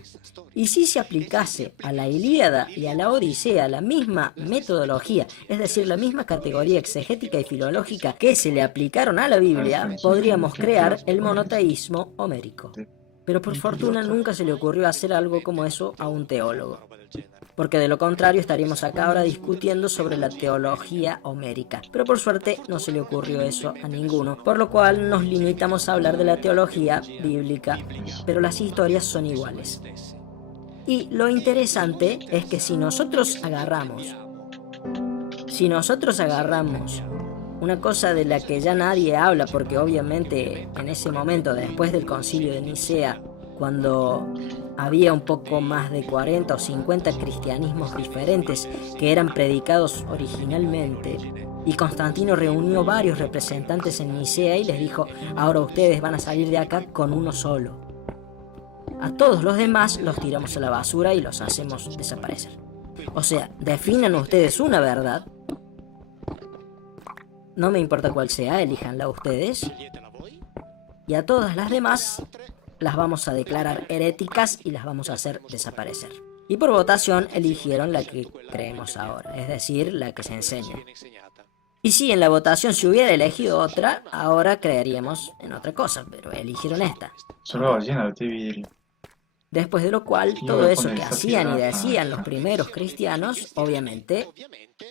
Y si se aplicase a la Ilíada y a la Odisea la misma metodología, es decir, la misma categoría exegética y filológica que se le aplicaron a la Biblia, podríamos crear el monoteísmo homérico. Pero por fortuna nunca se le ocurrió hacer algo como eso a un teólogo, porque de lo contrario estaríamos acá ahora discutiendo sobre la teología homérica. Pero por suerte no se le ocurrió eso a ninguno, por lo cual nos limitamos a hablar de la teología bíblica, pero las historias son iguales. Y lo interesante es que si nosotros agarramos una cosa de la que ya nadie habla, porque obviamente en ese momento, después del concilio de Nicea, cuando había un poco más de 40 o 50 cristianismos diferentes que eran predicados originalmente, y Constantino reunió varios representantes en Nicea y les dijo: ahora ustedes van a salir de acá con uno solo. A todos los demás los tiramos a la basura y los hacemos desaparecer. O sea, definan ustedes una verdad. No me importa cuál sea, elíjanla ustedes. Y a todas las demás las vamos a declarar heréticas y las vamos a hacer desaparecer. Y por votación eligieron la que creemos ahora, es decir, la que se enseña. Y si en la votación se hubiera elegido otra, ahora creeríamos en otra cosa, pero eligieron esta. Solo va lleno de vidrio. Después de lo cual, Yo todo voy a eso poner que esta hacían y piedra decían acá. los primeros cristianos, obviamente,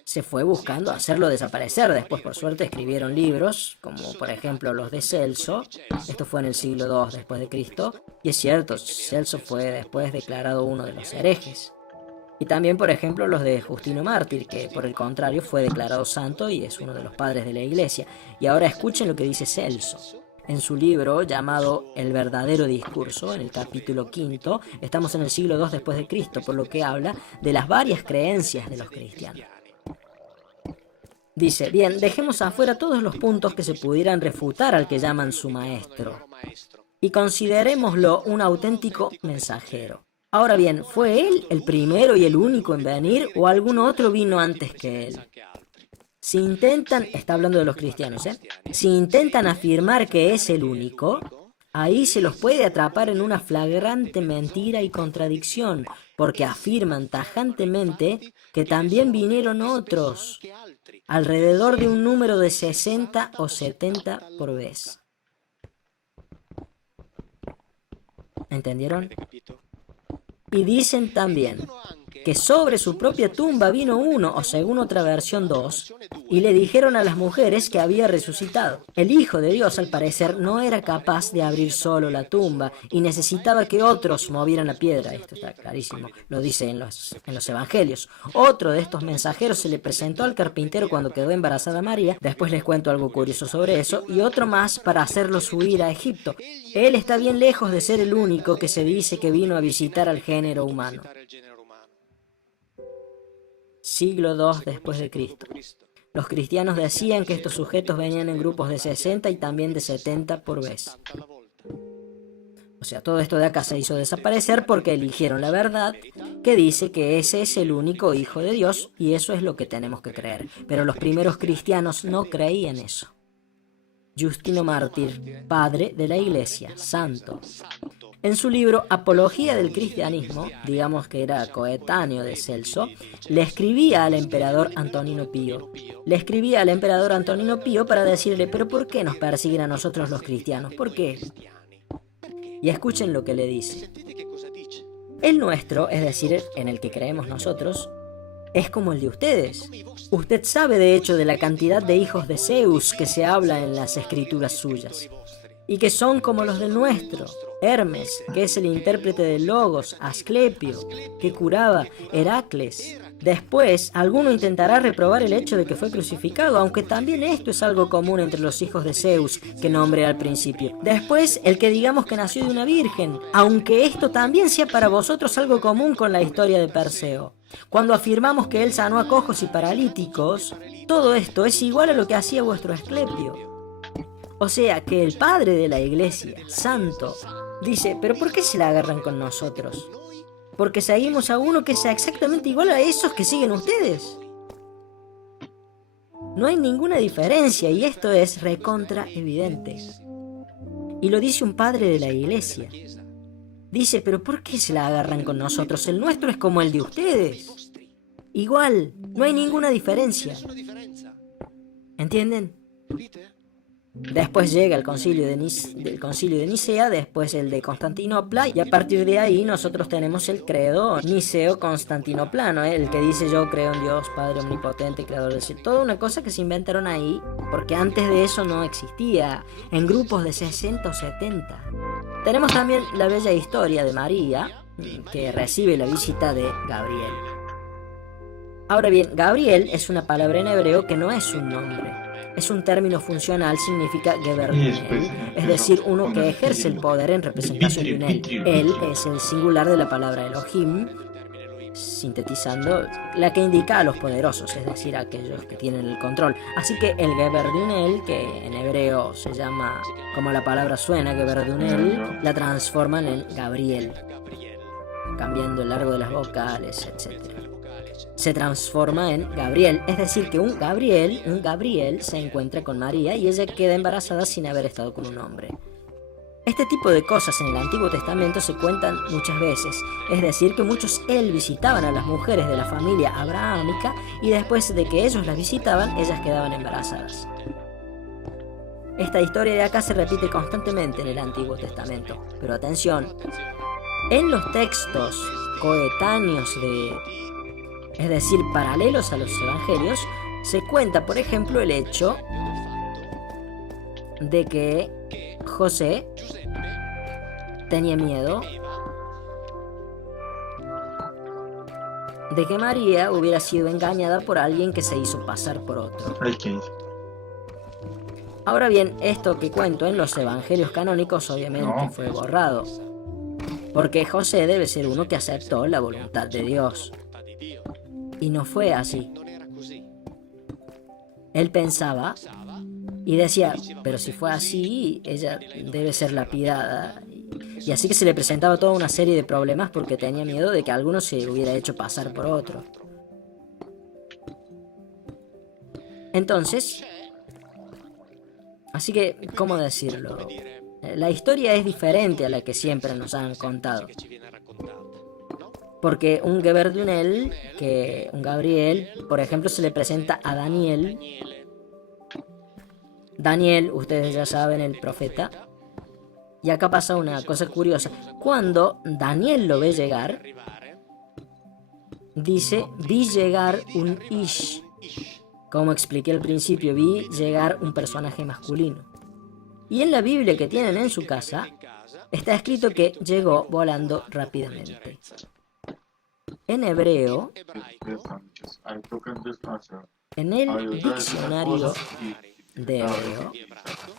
se fue buscando hacerlo desaparecer. Después, por suerte, escribieron libros, como por ejemplo los de Celso. Esto fue en el siglo II después de Cristo. Y es cierto, Celso fue después declarado uno de los herejes. Y también, por ejemplo, los de Justino Mártir, que por el contrario fue declarado santo y es uno de los padres de la Iglesia. Y ahora escuchen lo que dice Celso. En su libro llamado El verdadero discurso, en el capítulo 5, estamos en el siglo II después de Cristo, por lo que habla de las varias creencias de los cristianos. Dice: bien, dejemos afuera todos los puntos que se pudieran refutar al que llaman su maestro, y considerémoslo un auténtico mensajero. Ahora bien, ¿fue él el primero y el único en venir o algún otro vino antes que él? Si intentan, está hablando de los cristianos, si intentan afirmar que es el único, ahí se los puede atrapar en una flagrante mentira y contradicción, porque afirman tajantemente que también vinieron otros, alrededor de un número de 60 o 70 por vez. ¿Entendieron? Y dicen también que sobre su propia tumba vino uno, o según otra versión dos, y le dijeron a las mujeres que había resucitado. El Hijo de Dios, al parecer, no era capaz de abrir solo la tumba y necesitaba que otros movieran la piedra. Esto está clarísimo, lo dice en los evangelios. Otro de estos mensajeros se le presentó al carpintero cuando quedó embarazada María, después les cuento algo curioso sobre eso, y otro más para hacerlos huir a Egipto. Él está bien lejos de ser el único que se dice que vino a visitar al género humano. Siglo II después de Cristo. Los cristianos decían que estos sujetos venían en grupos de 60 y también de 70 por vez. O sea, todo esto de acá se hizo desaparecer porque eligieron la verdad que dice que ese es el único Hijo de Dios y eso es lo que tenemos que creer. Pero los primeros cristianos no creían eso. Justino Mártir, padre de la Iglesia, santo. En su libro Apología del Cristianismo, digamos que era coetáneo de Celso, le escribía al emperador Antonino Pío. Le escribía al emperador Antonino Pío para decirle, pero ¿por qué nos persiguen a nosotros los cristianos? ¿Por qué? Y escuchen lo que le dice. El nuestro, es decir, en el que creemos nosotros, es como el de ustedes. Usted sabe de hecho de la cantidad de hijos de Zeus que se habla en las escrituras suyas, y que son como los del nuestro. Hermes, que es el intérprete de Logos, Asclepio, que curaba, Heracles. Después, alguno intentará reprobar el hecho de que fue crucificado, aunque también esto es algo común entre los hijos de Zeus, que nombré al principio. Después, el que digamos que nació de una virgen, aunque esto también sea para vosotros algo común con la historia de Perseo. Cuando afirmamos que él sanó a cojos y paralíticos, todo esto es igual a lo que hacía vuestro Asclepio. O sea que el padre de la iglesia, santo, dice, ¿pero por qué se la agarran con nosotros? Porque seguimos a uno que sea exactamente igual a esos que siguen ustedes. No hay ninguna diferencia y esto es recontra evidente. Y lo dice un padre de la iglesia. Dice, ¿pero por qué se la agarran con nosotros? El nuestro es como el de ustedes. Igual, no hay ninguna diferencia. ¿Entienden? Después llega el concilio de Nicea, después el de Constantinopla, y a partir de ahí nosotros tenemos el credo niceo-constantinoplano, el que dice yo creo en Dios, Padre omnipotente, creador del cielo. Toda una cosa que se inventaron ahí, porque antes de eso no existía, en grupos de 60 o 70. Tenemos también la bella historia de María, que recibe la visita de Gabriel. Ahora bien, Gabriel es una palabra en hebreo que no es un nombre. Es un término funcional, significa Geber, es decir, uno que ejerce el poder en representación de un él. Él es el singular de la palabra Elohim, sintetizando, la que indica a los poderosos, es decir, a aquellos que tienen el control. Así que el Geber de un él, que en hebreo se llama, como la palabra suena, Geber de un él, la transforman en Gabriel, cambiando el largo de las vocales, etc. Se transforma en Gabriel, es decir que un Gabriel se encuentra con María y ella queda embarazada sin haber estado con un hombre. Este tipo de cosas en el Antiguo Testamento se cuentan muchas veces, es decir que muchos visitaban a las mujeres de la familia abrahámica y después de que ellos las visitaban, ellas quedaban embarazadas. Esta historia de acá se repite constantemente en el Antiguo Testamento, pero atención, en los textos coetáneos es decir, paralelos a los evangelios, se cuenta, por ejemplo, el hecho de que José tenía miedo de que María hubiera sido engañada por alguien que se hizo pasar por otro. Ahora bien, esto que cuento en los evangelios canónicos obviamente fue borrado, porque José debe ser uno que aceptó la voluntad de Dios. Y no fue así. Él pensaba y decía, pero si fue así, ella debe ser lapidada. Y así que se le presentaba toda una serie de problemas porque tenía miedo de que alguno se hubiera hecho pasar por otro. Entonces, así que, ¿cómo decirlo? La historia es diferente a la que siempre nos han contado. Che ci viene raccontata, no? Porque un Geberdunel, un Gabriel, por ejemplo, se le presenta a Daniel. Daniele, Daniel, ustedes ya saben, el profeta. Y acá pasa una cosa curiosa. Cuando Daniel lo ve llegar, arrivare, dice, vi llegar un Ish. Como expliqué al principio, vi llegar un personaje masculino. Y en la Biblia que tienen en su casa, in casa, está escrito que llegó volando rápidamente. En hebreo, ebraico, Hai token descanso. en el diccionario de hebreo,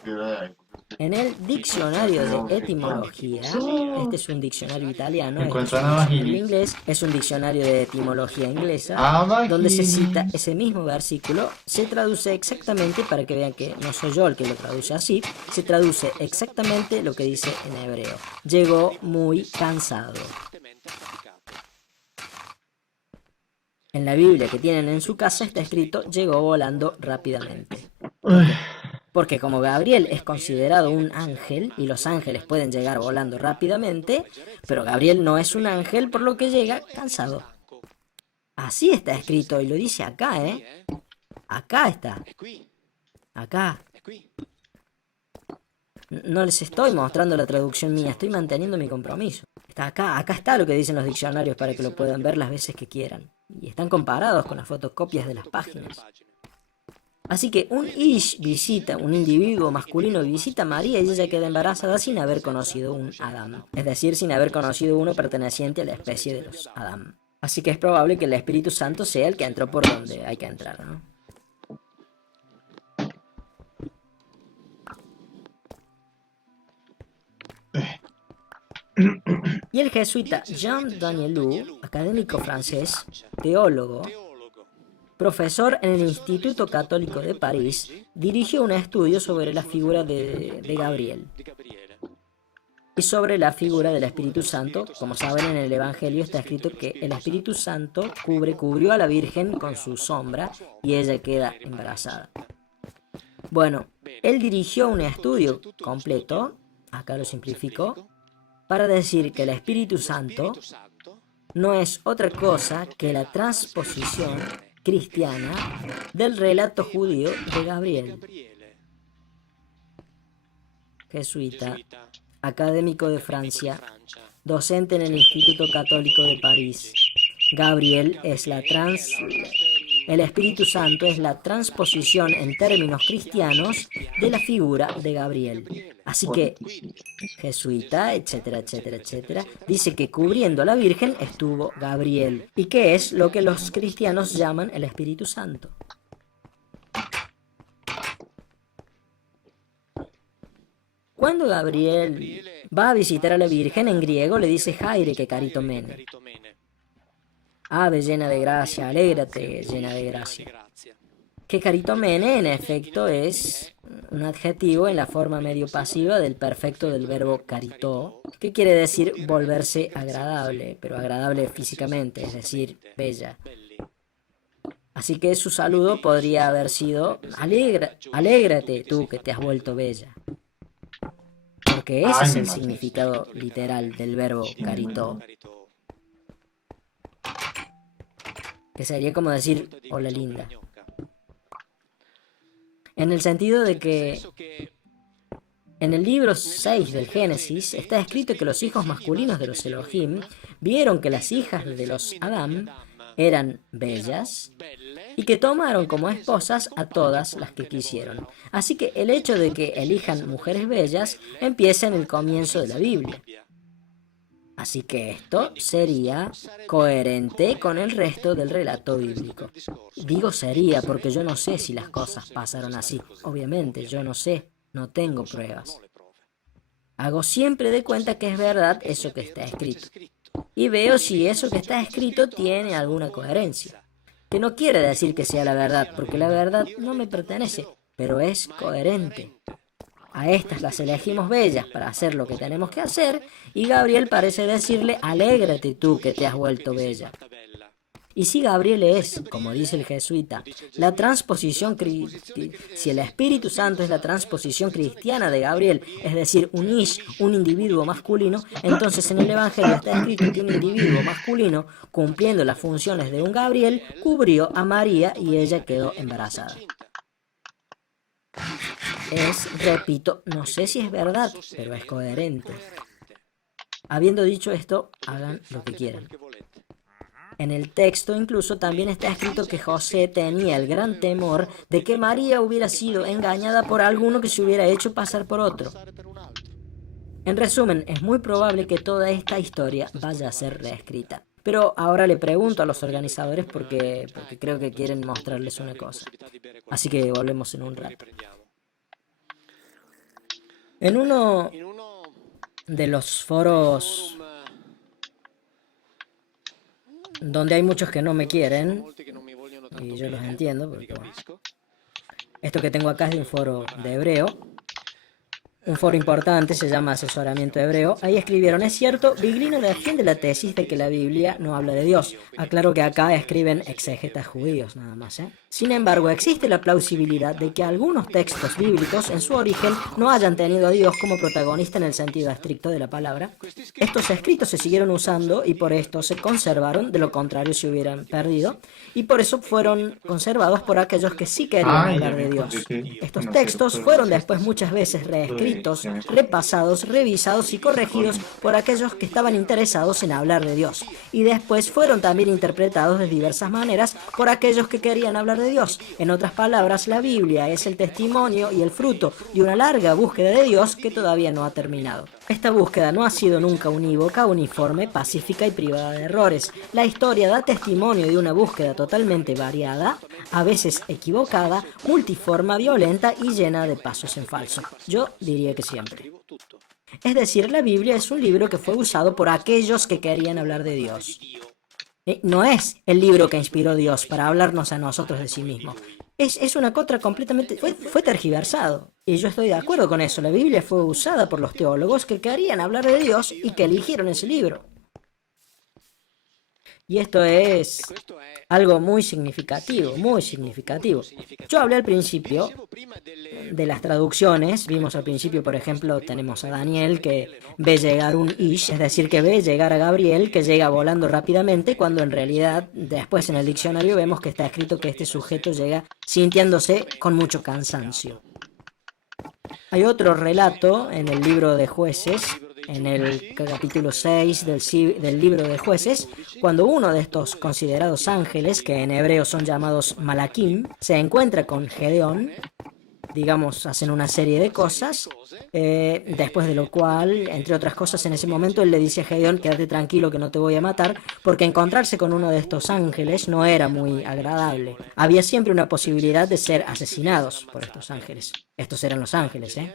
di ebraico, en el diccionario de etimología, este es un diccionario italiano, este es un Encuentran diccionario navajillas. inglés, es un diccionario de etimología inglesa, Ah, donde se imagínate. cita ese mismo versículo, se traduce exactamente, para que vean que no soy yo el que lo traduce así, se traduce exactamente lo que dice en hebreo. Llegó muy cansado. fortemente affaticato. En la Biblia que tienen en su casa está escrito, llegó volando rápidamente. Porque como Gabriel es considerado un ángel, y los ángeles pueden llegar volando rápidamente, pero Gabriel no es un ángel, por lo que llega cansado. Así está escrito, y lo dice acá, ¿eh? Acá está, È qui, acá. è qui. No les estoy mostrando la traducción mía, estoy manteniendo mi compromiso. Está acá, acá está lo que dicen los diccionarios para que lo puedan ver las veces que quieran. Y están comparados con las fotocopias de las páginas. Así que un Ish visita, un individuo masculino visita a María y ella queda embarazada sin haber conocido un Adam. Es decir, sin haber conocido uno perteneciente a la especie de los Adam. Así que es probable que el Espíritu Santo sea el que entró por donde hay que entrar, ¿no? Y el jesuita Jean Danielou, académico francés, teólogo, Teologo, profesor en el Instituto Católico de París, dirigió un estudio sobre la figura de Gabriel di Gabriele. y sobre la figura del Espíritu Santo. Como saben, en el Evangelio está escrito que el Espíritu Santo cubrió a la Virgen con su sombra y ella queda embarazada. Bueno, él dirigió un estudio completo, acá lo simplifico, para decir que el Espíritu Santo Spirito Santo no es otra cosa que la transposición cristiana del relato judío de Gabriel, Gabriele, jesuita, gesuita, académico de Francia, Francia. docente en el Instituto Católico de París. Gabriel es el Espíritu Santo es la transposición en términos cristianos de la figura de Gabriel. Así que, jesuita, etcétera, etcétera, etcétera, dice que cubriendo a la Virgen estuvo Gabriel. ¿Y qué es lo que los cristianos llaman el Espíritu Santo? Cuando Gabriel va a visitar a la Virgen, en griego le dice Jaire, que caritomene. Caritomene, Ave llena de gracia, alégrate llena de gracia. grazie. Que caritomene en efecto es un adjetivo en la forma medio pasiva del perfecto del verbo caritó, que quiere decir volverse agradable, pero agradable físicamente, es decir, bella. Belli. Así que su saludo podría haber sido alégrate tú que te has vuelto bella. Porque ese es el significado literal del verbo caritó, Caritò. que sería como decir hola linda. Gnocca. En el sentido de que Penso che en el libro 6 del Génesis está escrito que los hijos masculinos de los Elohim vieron que las hijas de los Adán eran bellas belle y que tomaron como esposas a todas las que quisieron. Así que el hecho de que elijan mujeres bellas empieza en el comienzo de la Biblia. Así que esto sería coherente con el resto del relato bíblico. Digo sería porque yo no sé si las cosas pasaron así. Obviamente, yo no sé, no tengo pruebas. le prove. Hago siempre de cuenta que es verdad eso que está escrito. Y veo si eso que está escrito tiene alguna coherencia. Que no quiere decir que sea la verdad, porque la verdad no me pertenece, pero es coherente. A estas las elegimos bellas para hacer lo que tenemos que hacer, y Gabriel parece decirle, alégrate tú que te has vuelto bella. Fatta bella. Y si Gabriel es, como dice el jesuita, la transposición, si el Espíritu Santo es la transposición cristiana de Gabriel, es decir, un ish, un individuo masculino, entonces en el Evangelio está escrito que un individuo masculino, cumpliendo las funciones de un Gabriel, cubrió a María y ella quedó embarazada. Repito, no sé si es verdad, pero es coherente. Habiendo dicho esto, hagan lo que quieran. En el texto incluso también está escrito que José tenía el gran temor de que María hubiera sido engañada por alguno que se hubiera hecho pasar por otro. En resumen, es muy probable que toda esta historia vaya a ser reescrita. Pero ahora le pregunto a los organizadores porque creo que quieren mostrarles una cosa. Así que volvemos en un rato. En uno de los foros donde hay muchos que no me quieren, y yo los entiendo, porque bueno, esto que tengo acá es de un foro de hebreo, un foro importante, se llama Asesoramiento Hebreo. Ahí escribieron: es cierto, Biglino defiende la tesis de que la Biblia no habla de Dios. Aclaro que acá escriben exégetas judíos nada más, ¿eh? Sin embargo, existe la plausibilidad de que algunos textos bíblicos en su origen no hayan tenido a Dios como protagonista en el sentido estricto de la palabra. Estos escritos se siguieron usando y por esto se conservaron, de lo contrario se hubieran perdido, y por eso fueron conservados por aquellos que sí querían hablar de Dios. Estos textos fueron después muchas veces reescritos, repasados, revisados y corregidos por aquellos que estaban interesados en hablar de Dios, y después fueron también interpretados de diversas maneras por aquellos que querían hablar de Dios. En otras palabras, la Biblia es el testimonio y el fruto de una larga búsqueda de Dios que todavía no ha terminado. Esta búsqueda no ha sido nunca unívoca, uniforme, pacífica y privada de errores. La historia da testimonio de una búsqueda totalmente variada, a veces equivocada, multiforme, violenta y llena de pasos en falso. Yo diría que siempre. Es decir, la Biblia es un libro que fue usado por aquellos que querían hablar de Dios. No es el libro que inspiró Dios para hablarnos a nosotros de sí mismo. Es una contra completamente... Fue tergiversado. Y yo estoy de acuerdo con eso. La Biblia fue usada por los teólogos que querían hablar de Dios y que eligieron ese libro. Y esto es algo muy significativo, muy significativo. Yo hablé al principio de las traducciones. Vimos al principio, por ejemplo, tenemos a Daniel que ve llegar un ish, es decir, que ve llegar a Gabriel, que llega volando rápidamente, cuando en realidad después en el diccionario vemos que está escrito que este sujeto llega sintiéndose con mucho cansancio. Hay otro relato en el libro de Jueces, en el capítulo 6 del libro de Jueces, cuando uno de estos considerados ángeles, que en hebreo son llamados Malakim, se encuentra con Gedeón. Digamos, hacen una serie de cosas, después de lo cual, entre otras cosas, en ese momento él le dice a Gedeón: quédate tranquilo que no te voy a matar, porque encontrarse con uno de estos ángeles no era muy agradable. Había siempre una posibilidad de ser asesinados por estos ángeles. Estos eran los ángeles, ¿eh?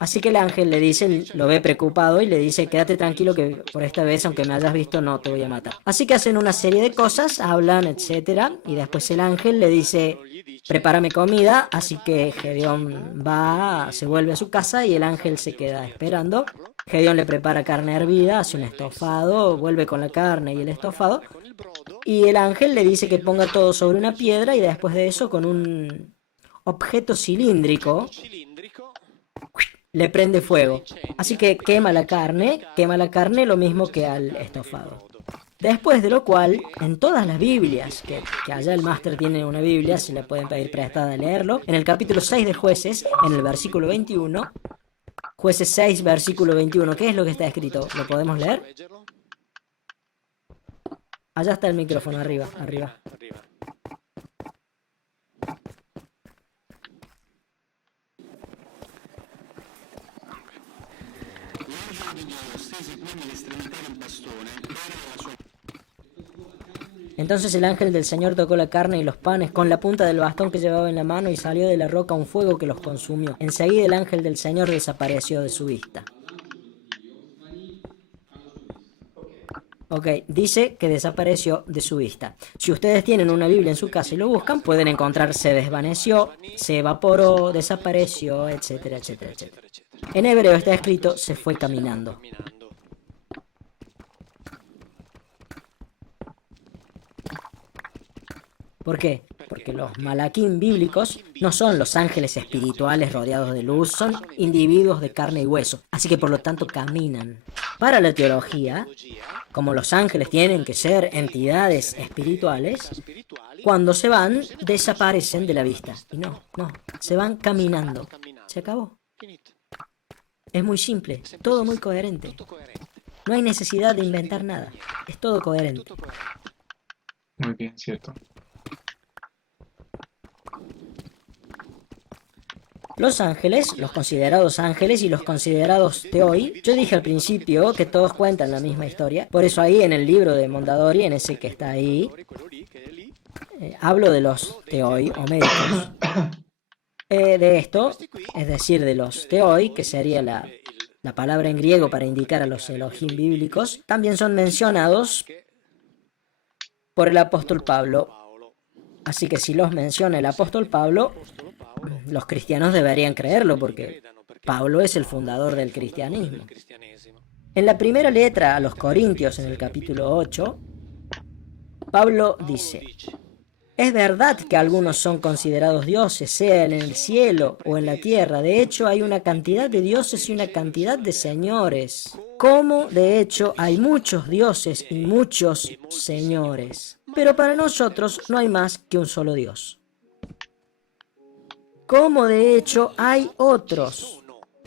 Así que el ángel le dice, lo ve preocupado y le dice: quédate tranquilo que por esta vez, aunque me hayas visto, no te voy a matar. Así que hacen una serie de cosas, hablan, etcétera, y después el ángel le dice: prepárame comida. Así que Gedeón se vuelve a su casa y el ángel se queda esperando. Gedeón le prepara carne hervida, hace un estofado, vuelve con la carne y el estofado, y el ángel le dice que ponga todo sobre una piedra y después de eso, con un objeto cilíndrico, le prende fuego. Así que quema la carne lo mismo que al estofado. Después de lo cual, en todas las Biblias, que allá el máster tiene una Biblia, se le pueden pedir prestada a leerlo, en el capítulo 6 de Jueces, en el versículo 21, Jueces 6, versículo 21, ¿qué es lo que está escrito? ¿Lo podemos leer? Allá está el micrófono, arriba. Entonces el ángel del Señor tocó la carne y los panes con la punta del bastón que llevaba en la mano, y salió de la roca un fuego que los consumió. Enseguida el ángel del Señor desapareció de su vista. Ok, dice que desapareció de su vista. Si ustedes tienen una Biblia en su casa y lo buscan, pueden encontrar se desvaneció, se evaporó, desapareció, etcétera, etcétera, etcétera. En hebreo está escrito: se fue caminando. ¿Por qué? Porque los malaquín bíblicos no son los ángeles espirituales rodeados de luz, son individuos de carne y hueso, así que por lo tanto caminan. Para la teología, como los ángeles tienen que ser entidades espirituales, cuando se van, desaparecen de la vista. Y no, se van caminando. Se acabó. Es muy simple, todo muy coherente. No hay necesidad de inventar nada, es todo coherente. Muy bien, cierto. Los ángeles, los considerados ángeles y los considerados teoi, yo dije al principio que todos cuentan la misma historia, por eso ahí en el libro de Mondadori, en ese que está ahí, hablo de los teoi o médicos. De esto, es decir, de los teoi, que sería la palabra en griego para indicar a los Elohim bíblicos, también son mencionados por el apóstol Pablo. Así que si los menciona el apóstol Pablo, los cristianos deberían creerlo porque Pablo es el fundador del cristianismo. En la primera letra a los Corintios, en el capítulo 8, Pablo dice: es verdad que algunos son considerados dioses, sea en el cielo o en la tierra. De hecho, hay una cantidad de dioses y una cantidad de señores. Como, de hecho, hay muchos dioses y muchos señores. Pero para nosotros no hay más que un solo Dios. Como, de hecho, hay otros.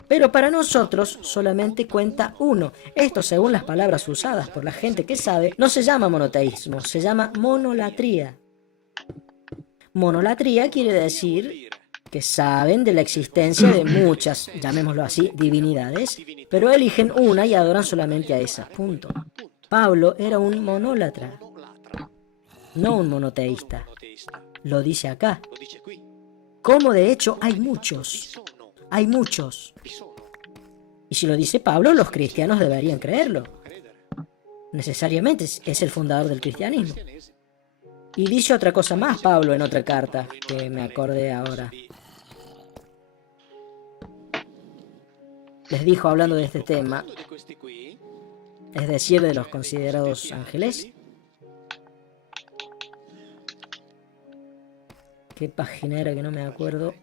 Pero para nosotros solamente cuenta uno. Esto, según las palabras usadas por la gente que sabe, no se llama monoteísmo, se llama monolatría. Monolatría quiere decir que saben de la existencia de muchas, llamémoslo así, divinidades, pero eligen una y adoran solamente a esa. Punto. Pablo era un monólatra, no un monoteísta. Lo dice acá. Como de hecho hay muchos. Hay muchos. Y si lo dice Pablo, los cristianos deberían creerlo. Necesariamente es el fundador del cristianismo. Y dice otra cosa más Pablo en otra carta, que me acordé ahora. Les dijo, hablando de este tema, es decir, de los considerados ángeles. ¿Qué página era que no me acuerdo?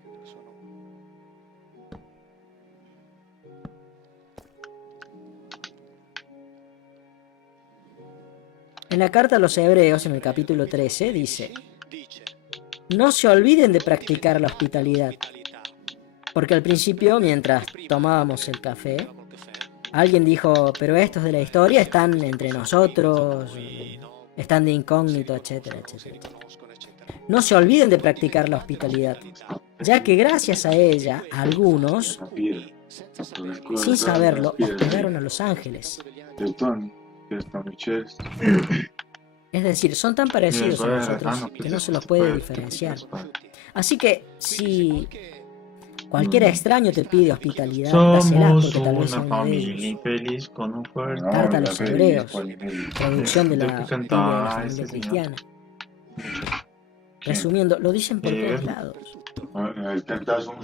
En la carta a los Hebreos, en el capítulo 13, dice: no se olviden de practicar la hospitalidad. Porque al principio, mientras tomábamos el café, alguien dijo: pero estos de la historia están entre nosotros, están de incógnito, etcétera, etcétera. No se olviden de practicar la hospitalidad, ya que gracias a ella, algunos, sin saberlo, hospedaron a los ángeles. Es decir, son tan parecidos a nosotros que no se los puede diferenciar. Así que si cualquier extraño te pide hospitalidad, dásela, porque tal vez sea uno de ellos. Carta a los Hebreos, traducción de la Biblia de la Familia Cristiana. Resumiendo, lo dicen por todos lados.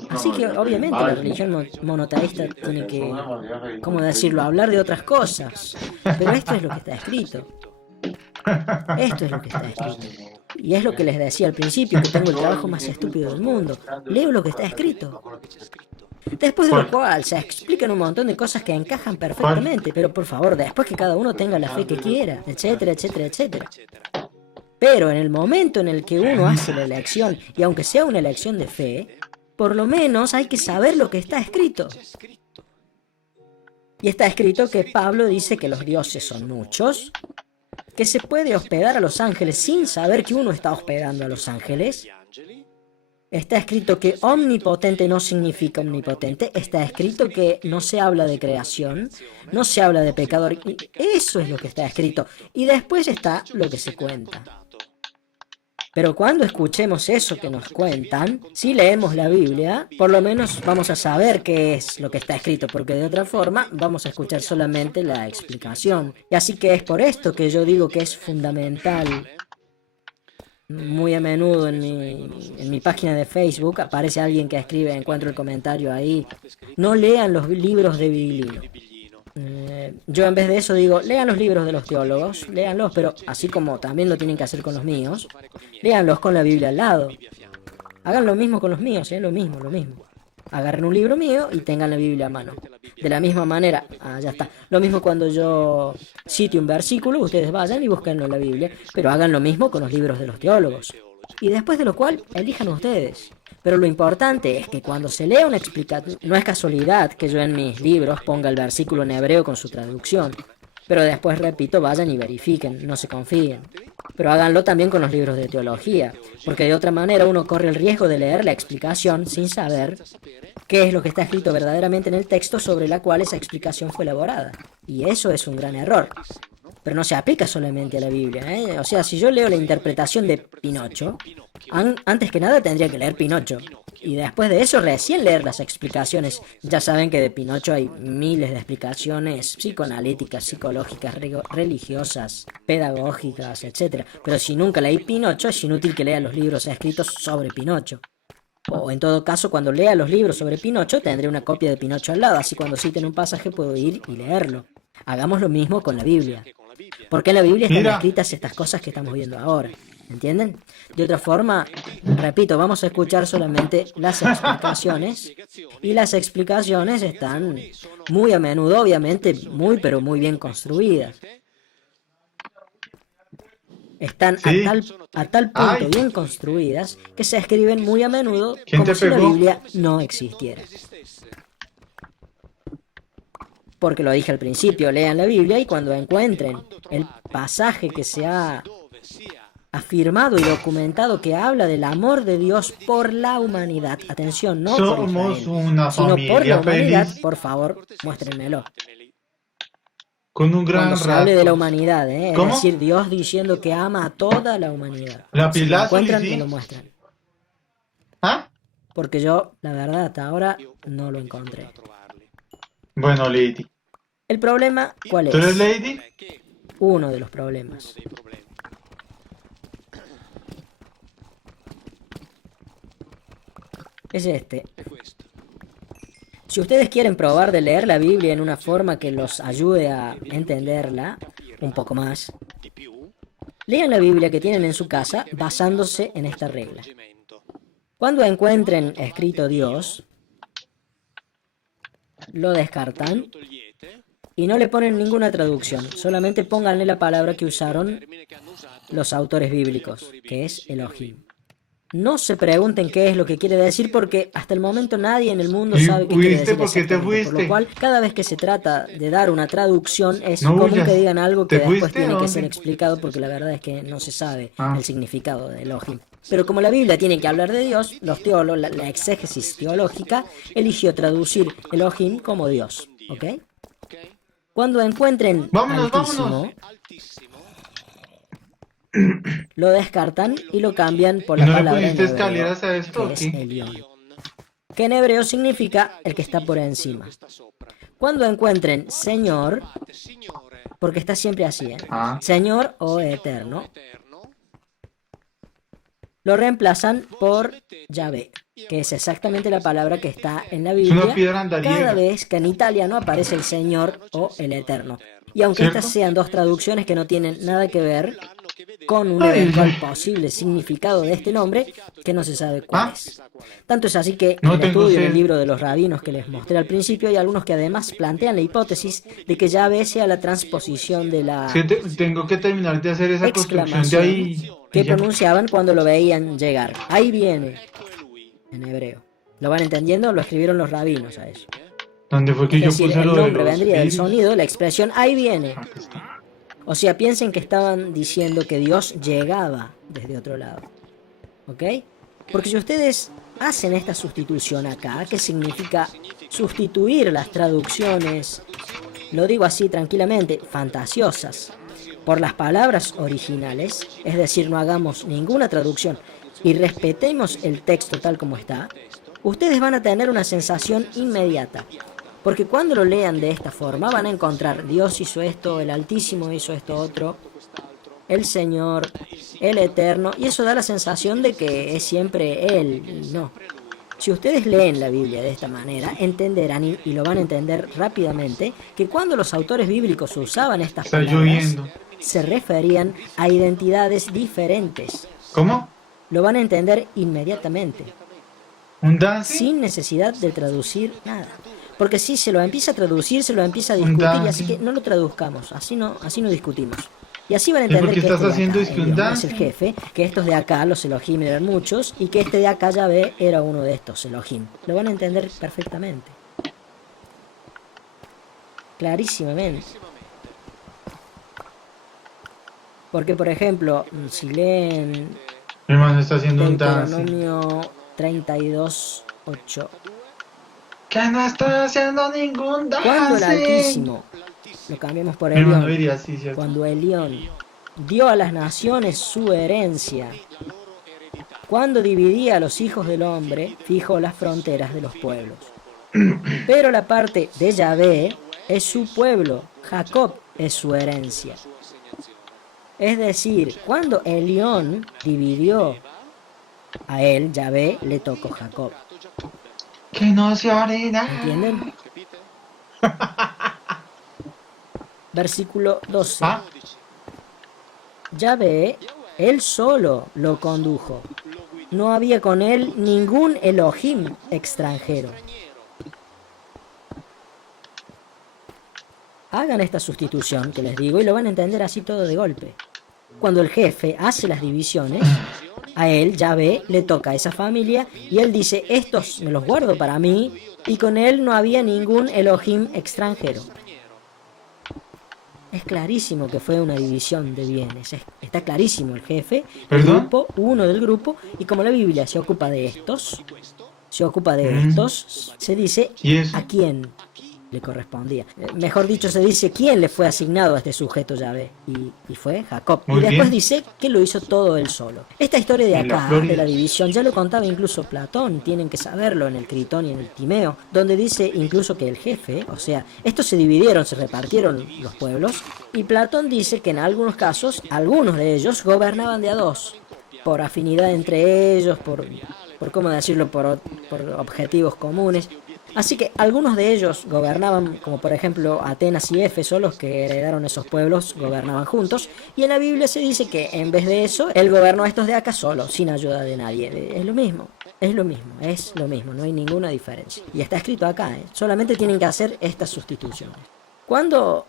Así que obviamente la religión monoteísta tiene que, ¿cómo decirlo?, hablar de otras cosas. Pero esto es lo que está escrito. Esto es lo que está escrito. Y es lo que les decía al principio, que tengo el trabajo más estúpido del mundo. Leo lo que está escrito. Después de lo cual se explican un montón de cosas que encajan perfectamente. Pero por favor, después que cada uno tenga la fe que quiera, etcétera, etcétera, etcétera. Pero en el momento en el que uno hace la elección, y aunque sea una elección de fe, por lo menos hay que saber lo que está escrito. Y está escrito que Pablo dice que los dioses son muchos, que se puede hospedar a los ángeles sin saber que uno está hospedando a los ángeles. Está escrito que omnipotente no significa omnipotente. Está escrito que no se habla de creación, no se habla de pecador. Y eso es lo que está escrito. Y después está lo que se cuenta. Pero cuando escuchemos eso que nos cuentan, si leemos la Biblia, por lo menos vamos a saber qué es lo que está escrito, porque de otra forma vamos a escuchar solamente la explicación. Y así que es por esto que yo digo que es fundamental. Muy a menudo en mi página de Facebook aparece alguien que escribe, encuentro el comentario ahí: no lean los libros de Biblino. Yo en vez de eso digo, lean los libros de los teólogos, léanlos, pero así como también lo tienen que hacer con los míos, léanlos con la Biblia al lado. Hagan lo mismo con los míos, lo mismo, lo mismo. Agarren un libro mío y tengan la Biblia a mano. De la misma manera, ya está. Lo mismo cuando yo cite un versículo, ustedes vayan y búsquenlo en la Biblia, pero hagan lo mismo con los libros de los teólogos. Y después de lo cual, elijan ustedes. Pero lo importante es que cuando se lea una explicación, no es casualidad que yo en mis libros ponga el versículo en hebreo con su traducción. Pero después, repito, vayan y verifiquen, no se confíen. Pero háganlo también con los libros de teología, porque de otra manera uno corre el riesgo de leer la explicación sin saber qué es lo que está escrito verdaderamente en el texto sobre la cual esa explicación fue elaborada. Y eso es un gran error. Pero no se aplica solamente a la Biblia, ¿eh? O sea, si yo leo la interpretación de Pinocho, antes que nada tendría que leer Pinocho. Y después de eso recién leer las explicaciones. Ya saben que de Pinocho hay miles de explicaciones psicoanalíticas, psicológicas, religiosas, pedagógicas, etc. Pero si nunca leí Pinocho, es inútil que lea los libros escritos sobre Pinocho. O en todo caso, cuando lea los libros sobre Pinocho, tendré una copia de Pinocho al lado, así cuando citen un pasaje puedo ir y leerlo. Hagamos lo mismo con la Biblia. Porque en la Biblia están escritas estas cosas que estamos viendo ahora. ¿Entienden? De otra forma, repito, vamos a escuchar solamente las explicaciones. Y las explicaciones están muy a menudo, obviamente, muy pero muy bien construidas. Están Sí. a tal punto Ay. bien construidas que se escriben muy a menudo ¿Quién como te si la pegó? Biblia no existiera. Porque lo dije al principio, lean la Biblia y cuando encuentren el pasaje que se ha afirmado y documentado que habla del amor de Dios por la humanidad, atención, no por Somos Israel, una sino por la familia humanidad, feliz por favor, muéstrenmelo. con un gran Cuando se hable de la rato. humanidad, es ¿Cómo? decir, Dios diciendo que ama a toda la humanidad. La Si lo Pilazuli, encuentran, sí. me lo muestran. ¿Ah? Porque yo, la verdad, hasta ahora no lo encontré. Bueno, Lady. El problema, ¿cuál ¿Tú eres es? Lady? Uno de los problemas. Es este. Si ustedes quieren probar de leer la Biblia en una forma que los ayude a entenderla un poco más, lean la Biblia que tienen en su casa basándose en esta regla. Cuando encuentren escrito Dios, lo descartan y no le ponen ninguna traducción, solamente pónganle la palabra que usaron los autores bíblicos, que es Elohim. No se pregunten qué es lo que quiere decir porque hasta el momento nadie en el mundo ¿Y sabe qué quiere huiste? decir ¿Por qué te exactamente, por lo fuiste? cual cada vez que se trata de dar una traducción es No común huyas. que digan algo que ¿Te después fuiste? tiene que ¿Dónde? ser explicado porque la verdad es que no se sabe Ah. el significado de Elohim. Pero como la Biblia tiene que hablar de Dios, los teólogos, la exégesis teológica eligió traducir Elohim como Dios, ¿ok? Cuando encuentren Vámonos, Altísimo, vámonos. lo descartan y lo cambian por ¿Y la no le palabra en pusiste hebreo, escaleras a esto o que es qué? Elión, que en hebreo significa el que está por encima. Cuando encuentren Señor, porque está siempre así, Ah. Señor o Eterno, lo reemplazan por Yahvé, que es exactamente la palabra que está en la Es una Biblia piedra andariega. cada vez que en italiano aparece el Señor o el Eterno. Y aunque ¿Cierto? estas sean dos traducciones que no tienen nada que ver con un Ay, eventual ay. posible significado de este nombre, que no se sabe cuál ¿Ah? es. Tanto es así que No en el tengo estudio en el sed. libro de los rabinos que les mostré al principio hay algunos que además plantean la hipótesis de que Yahvé sea la transposición de la Sí, tengo que terminar de hacer esa construcción de exclamación ahí. que y ya. pronunciaban cuando lo veían llegar. Ahí viene, en hebreo. ¿Lo van entendiendo? Lo escribieron los rabinos a eso. ¿Dónde fue que Es yo decir, puse el lo de nombre los vendría del virus? sonido, la expresión ahí viene. Aquí está. O sea, piensen que estaban diciendo que Dios llegaba desde otro lado. ¿Ok? Porque si ustedes hacen esta sustitución acá, que significa sustituir las traducciones, lo digo así tranquilamente, fantasiosas, por las palabras originales, es decir, no hagamos ninguna traducción y respetemos el texto tal como está, ustedes van a tener una sensación inmediata. Porque cuando lo lean de esta forma van a encontrar Dios hizo esto, el Altísimo hizo esto otro, el Señor, el Eterno, y eso da la sensación de que es siempre Él, y no. Si ustedes leen la Biblia de esta manera, entenderán y lo van a entender rápidamente que cuando los autores bíblicos usaban estas Está palabras, lloviendo. se referían a identidades diferentes. ¿Cómo? Lo van a entender inmediatamente, ¿Un dancing? sin necesidad de traducir nada. Porque si se lo empieza a traducir, se lo empieza a Un discutir, y dancing. así que no lo traduzcamos, así no discutimos. Y así van a ¿Y por entender qué que estás este de haciendo acá, es que un Elión, es el dancing? jefe, que estos de acá, los Elohim, eran muchos, y que este de acá, Yahvé, era uno de estos Elohim. Lo van a entender perfectamente. Clarísimamente. Porque, por ejemplo, si leen Mi hermano está haciendo un dancing. Deuteronomio 32:8, Que no está haciendo ningún cuando el dancing. Altísimo, lo cambiamos por Mi hermano Elión, diría así, ¿cierto? cuando Elión dio a las naciones su herencia, cuando dividía a los hijos del hombre, fijó las fronteras de los pueblos. Pero la parte de Yahvé es su pueblo, Jacob es su herencia. Es decir, cuando Elión dividió a él, Yahvé, le tocó Jacob. Que no se orina. ¿Entienden? Versículo 12. Ah, Yahvé, él solo lo condujo. No había con él ningún Elohim extranjero. Hagan esta sustitución que les digo y lo van a entender así todo de golpe. Cuando el jefe hace las divisiones, a él, Yahvé, le toca a esa familia y él dice, estos me los guardo para mí, y con él no había ningún Elohim extranjero. Es clarísimo que fue una división de bienes. Está clarísimo el jefe, el ¿Perdón? grupo, uno del grupo, y como la Biblia se ocupa de estos, se dice ¿y eso? a quién le correspondía. Mejor dicho, se dice quién le fue asignado a este sujeto Yahvé, y fue Jacob. Muy Y después bien. dice que lo hizo todo él solo. Esta historia de En la acá, Florida. de la división, ya lo contaba incluso Platón, tienen que saberlo en el Critón y en el Timeo, donde dice incluso que el jefe, o sea, estos se dividieron, se repartieron los pueblos, y Platón dice que en algunos casos, algunos de ellos gobernaban de a dos, por afinidad entre ellos, por cómo decirlo, por objetivos comunes. Así que algunos de ellos gobernaban, como por ejemplo Atenas y Éfeso, los que heredaron esos pueblos, gobernaban juntos, y en la Biblia se dice que en vez de eso, él gobernó a estos de acá solo, sin ayuda de nadie. Es lo mismo, no hay ninguna diferencia. Y está escrito acá, solamente tienen que hacer estas sustituciones. Cuando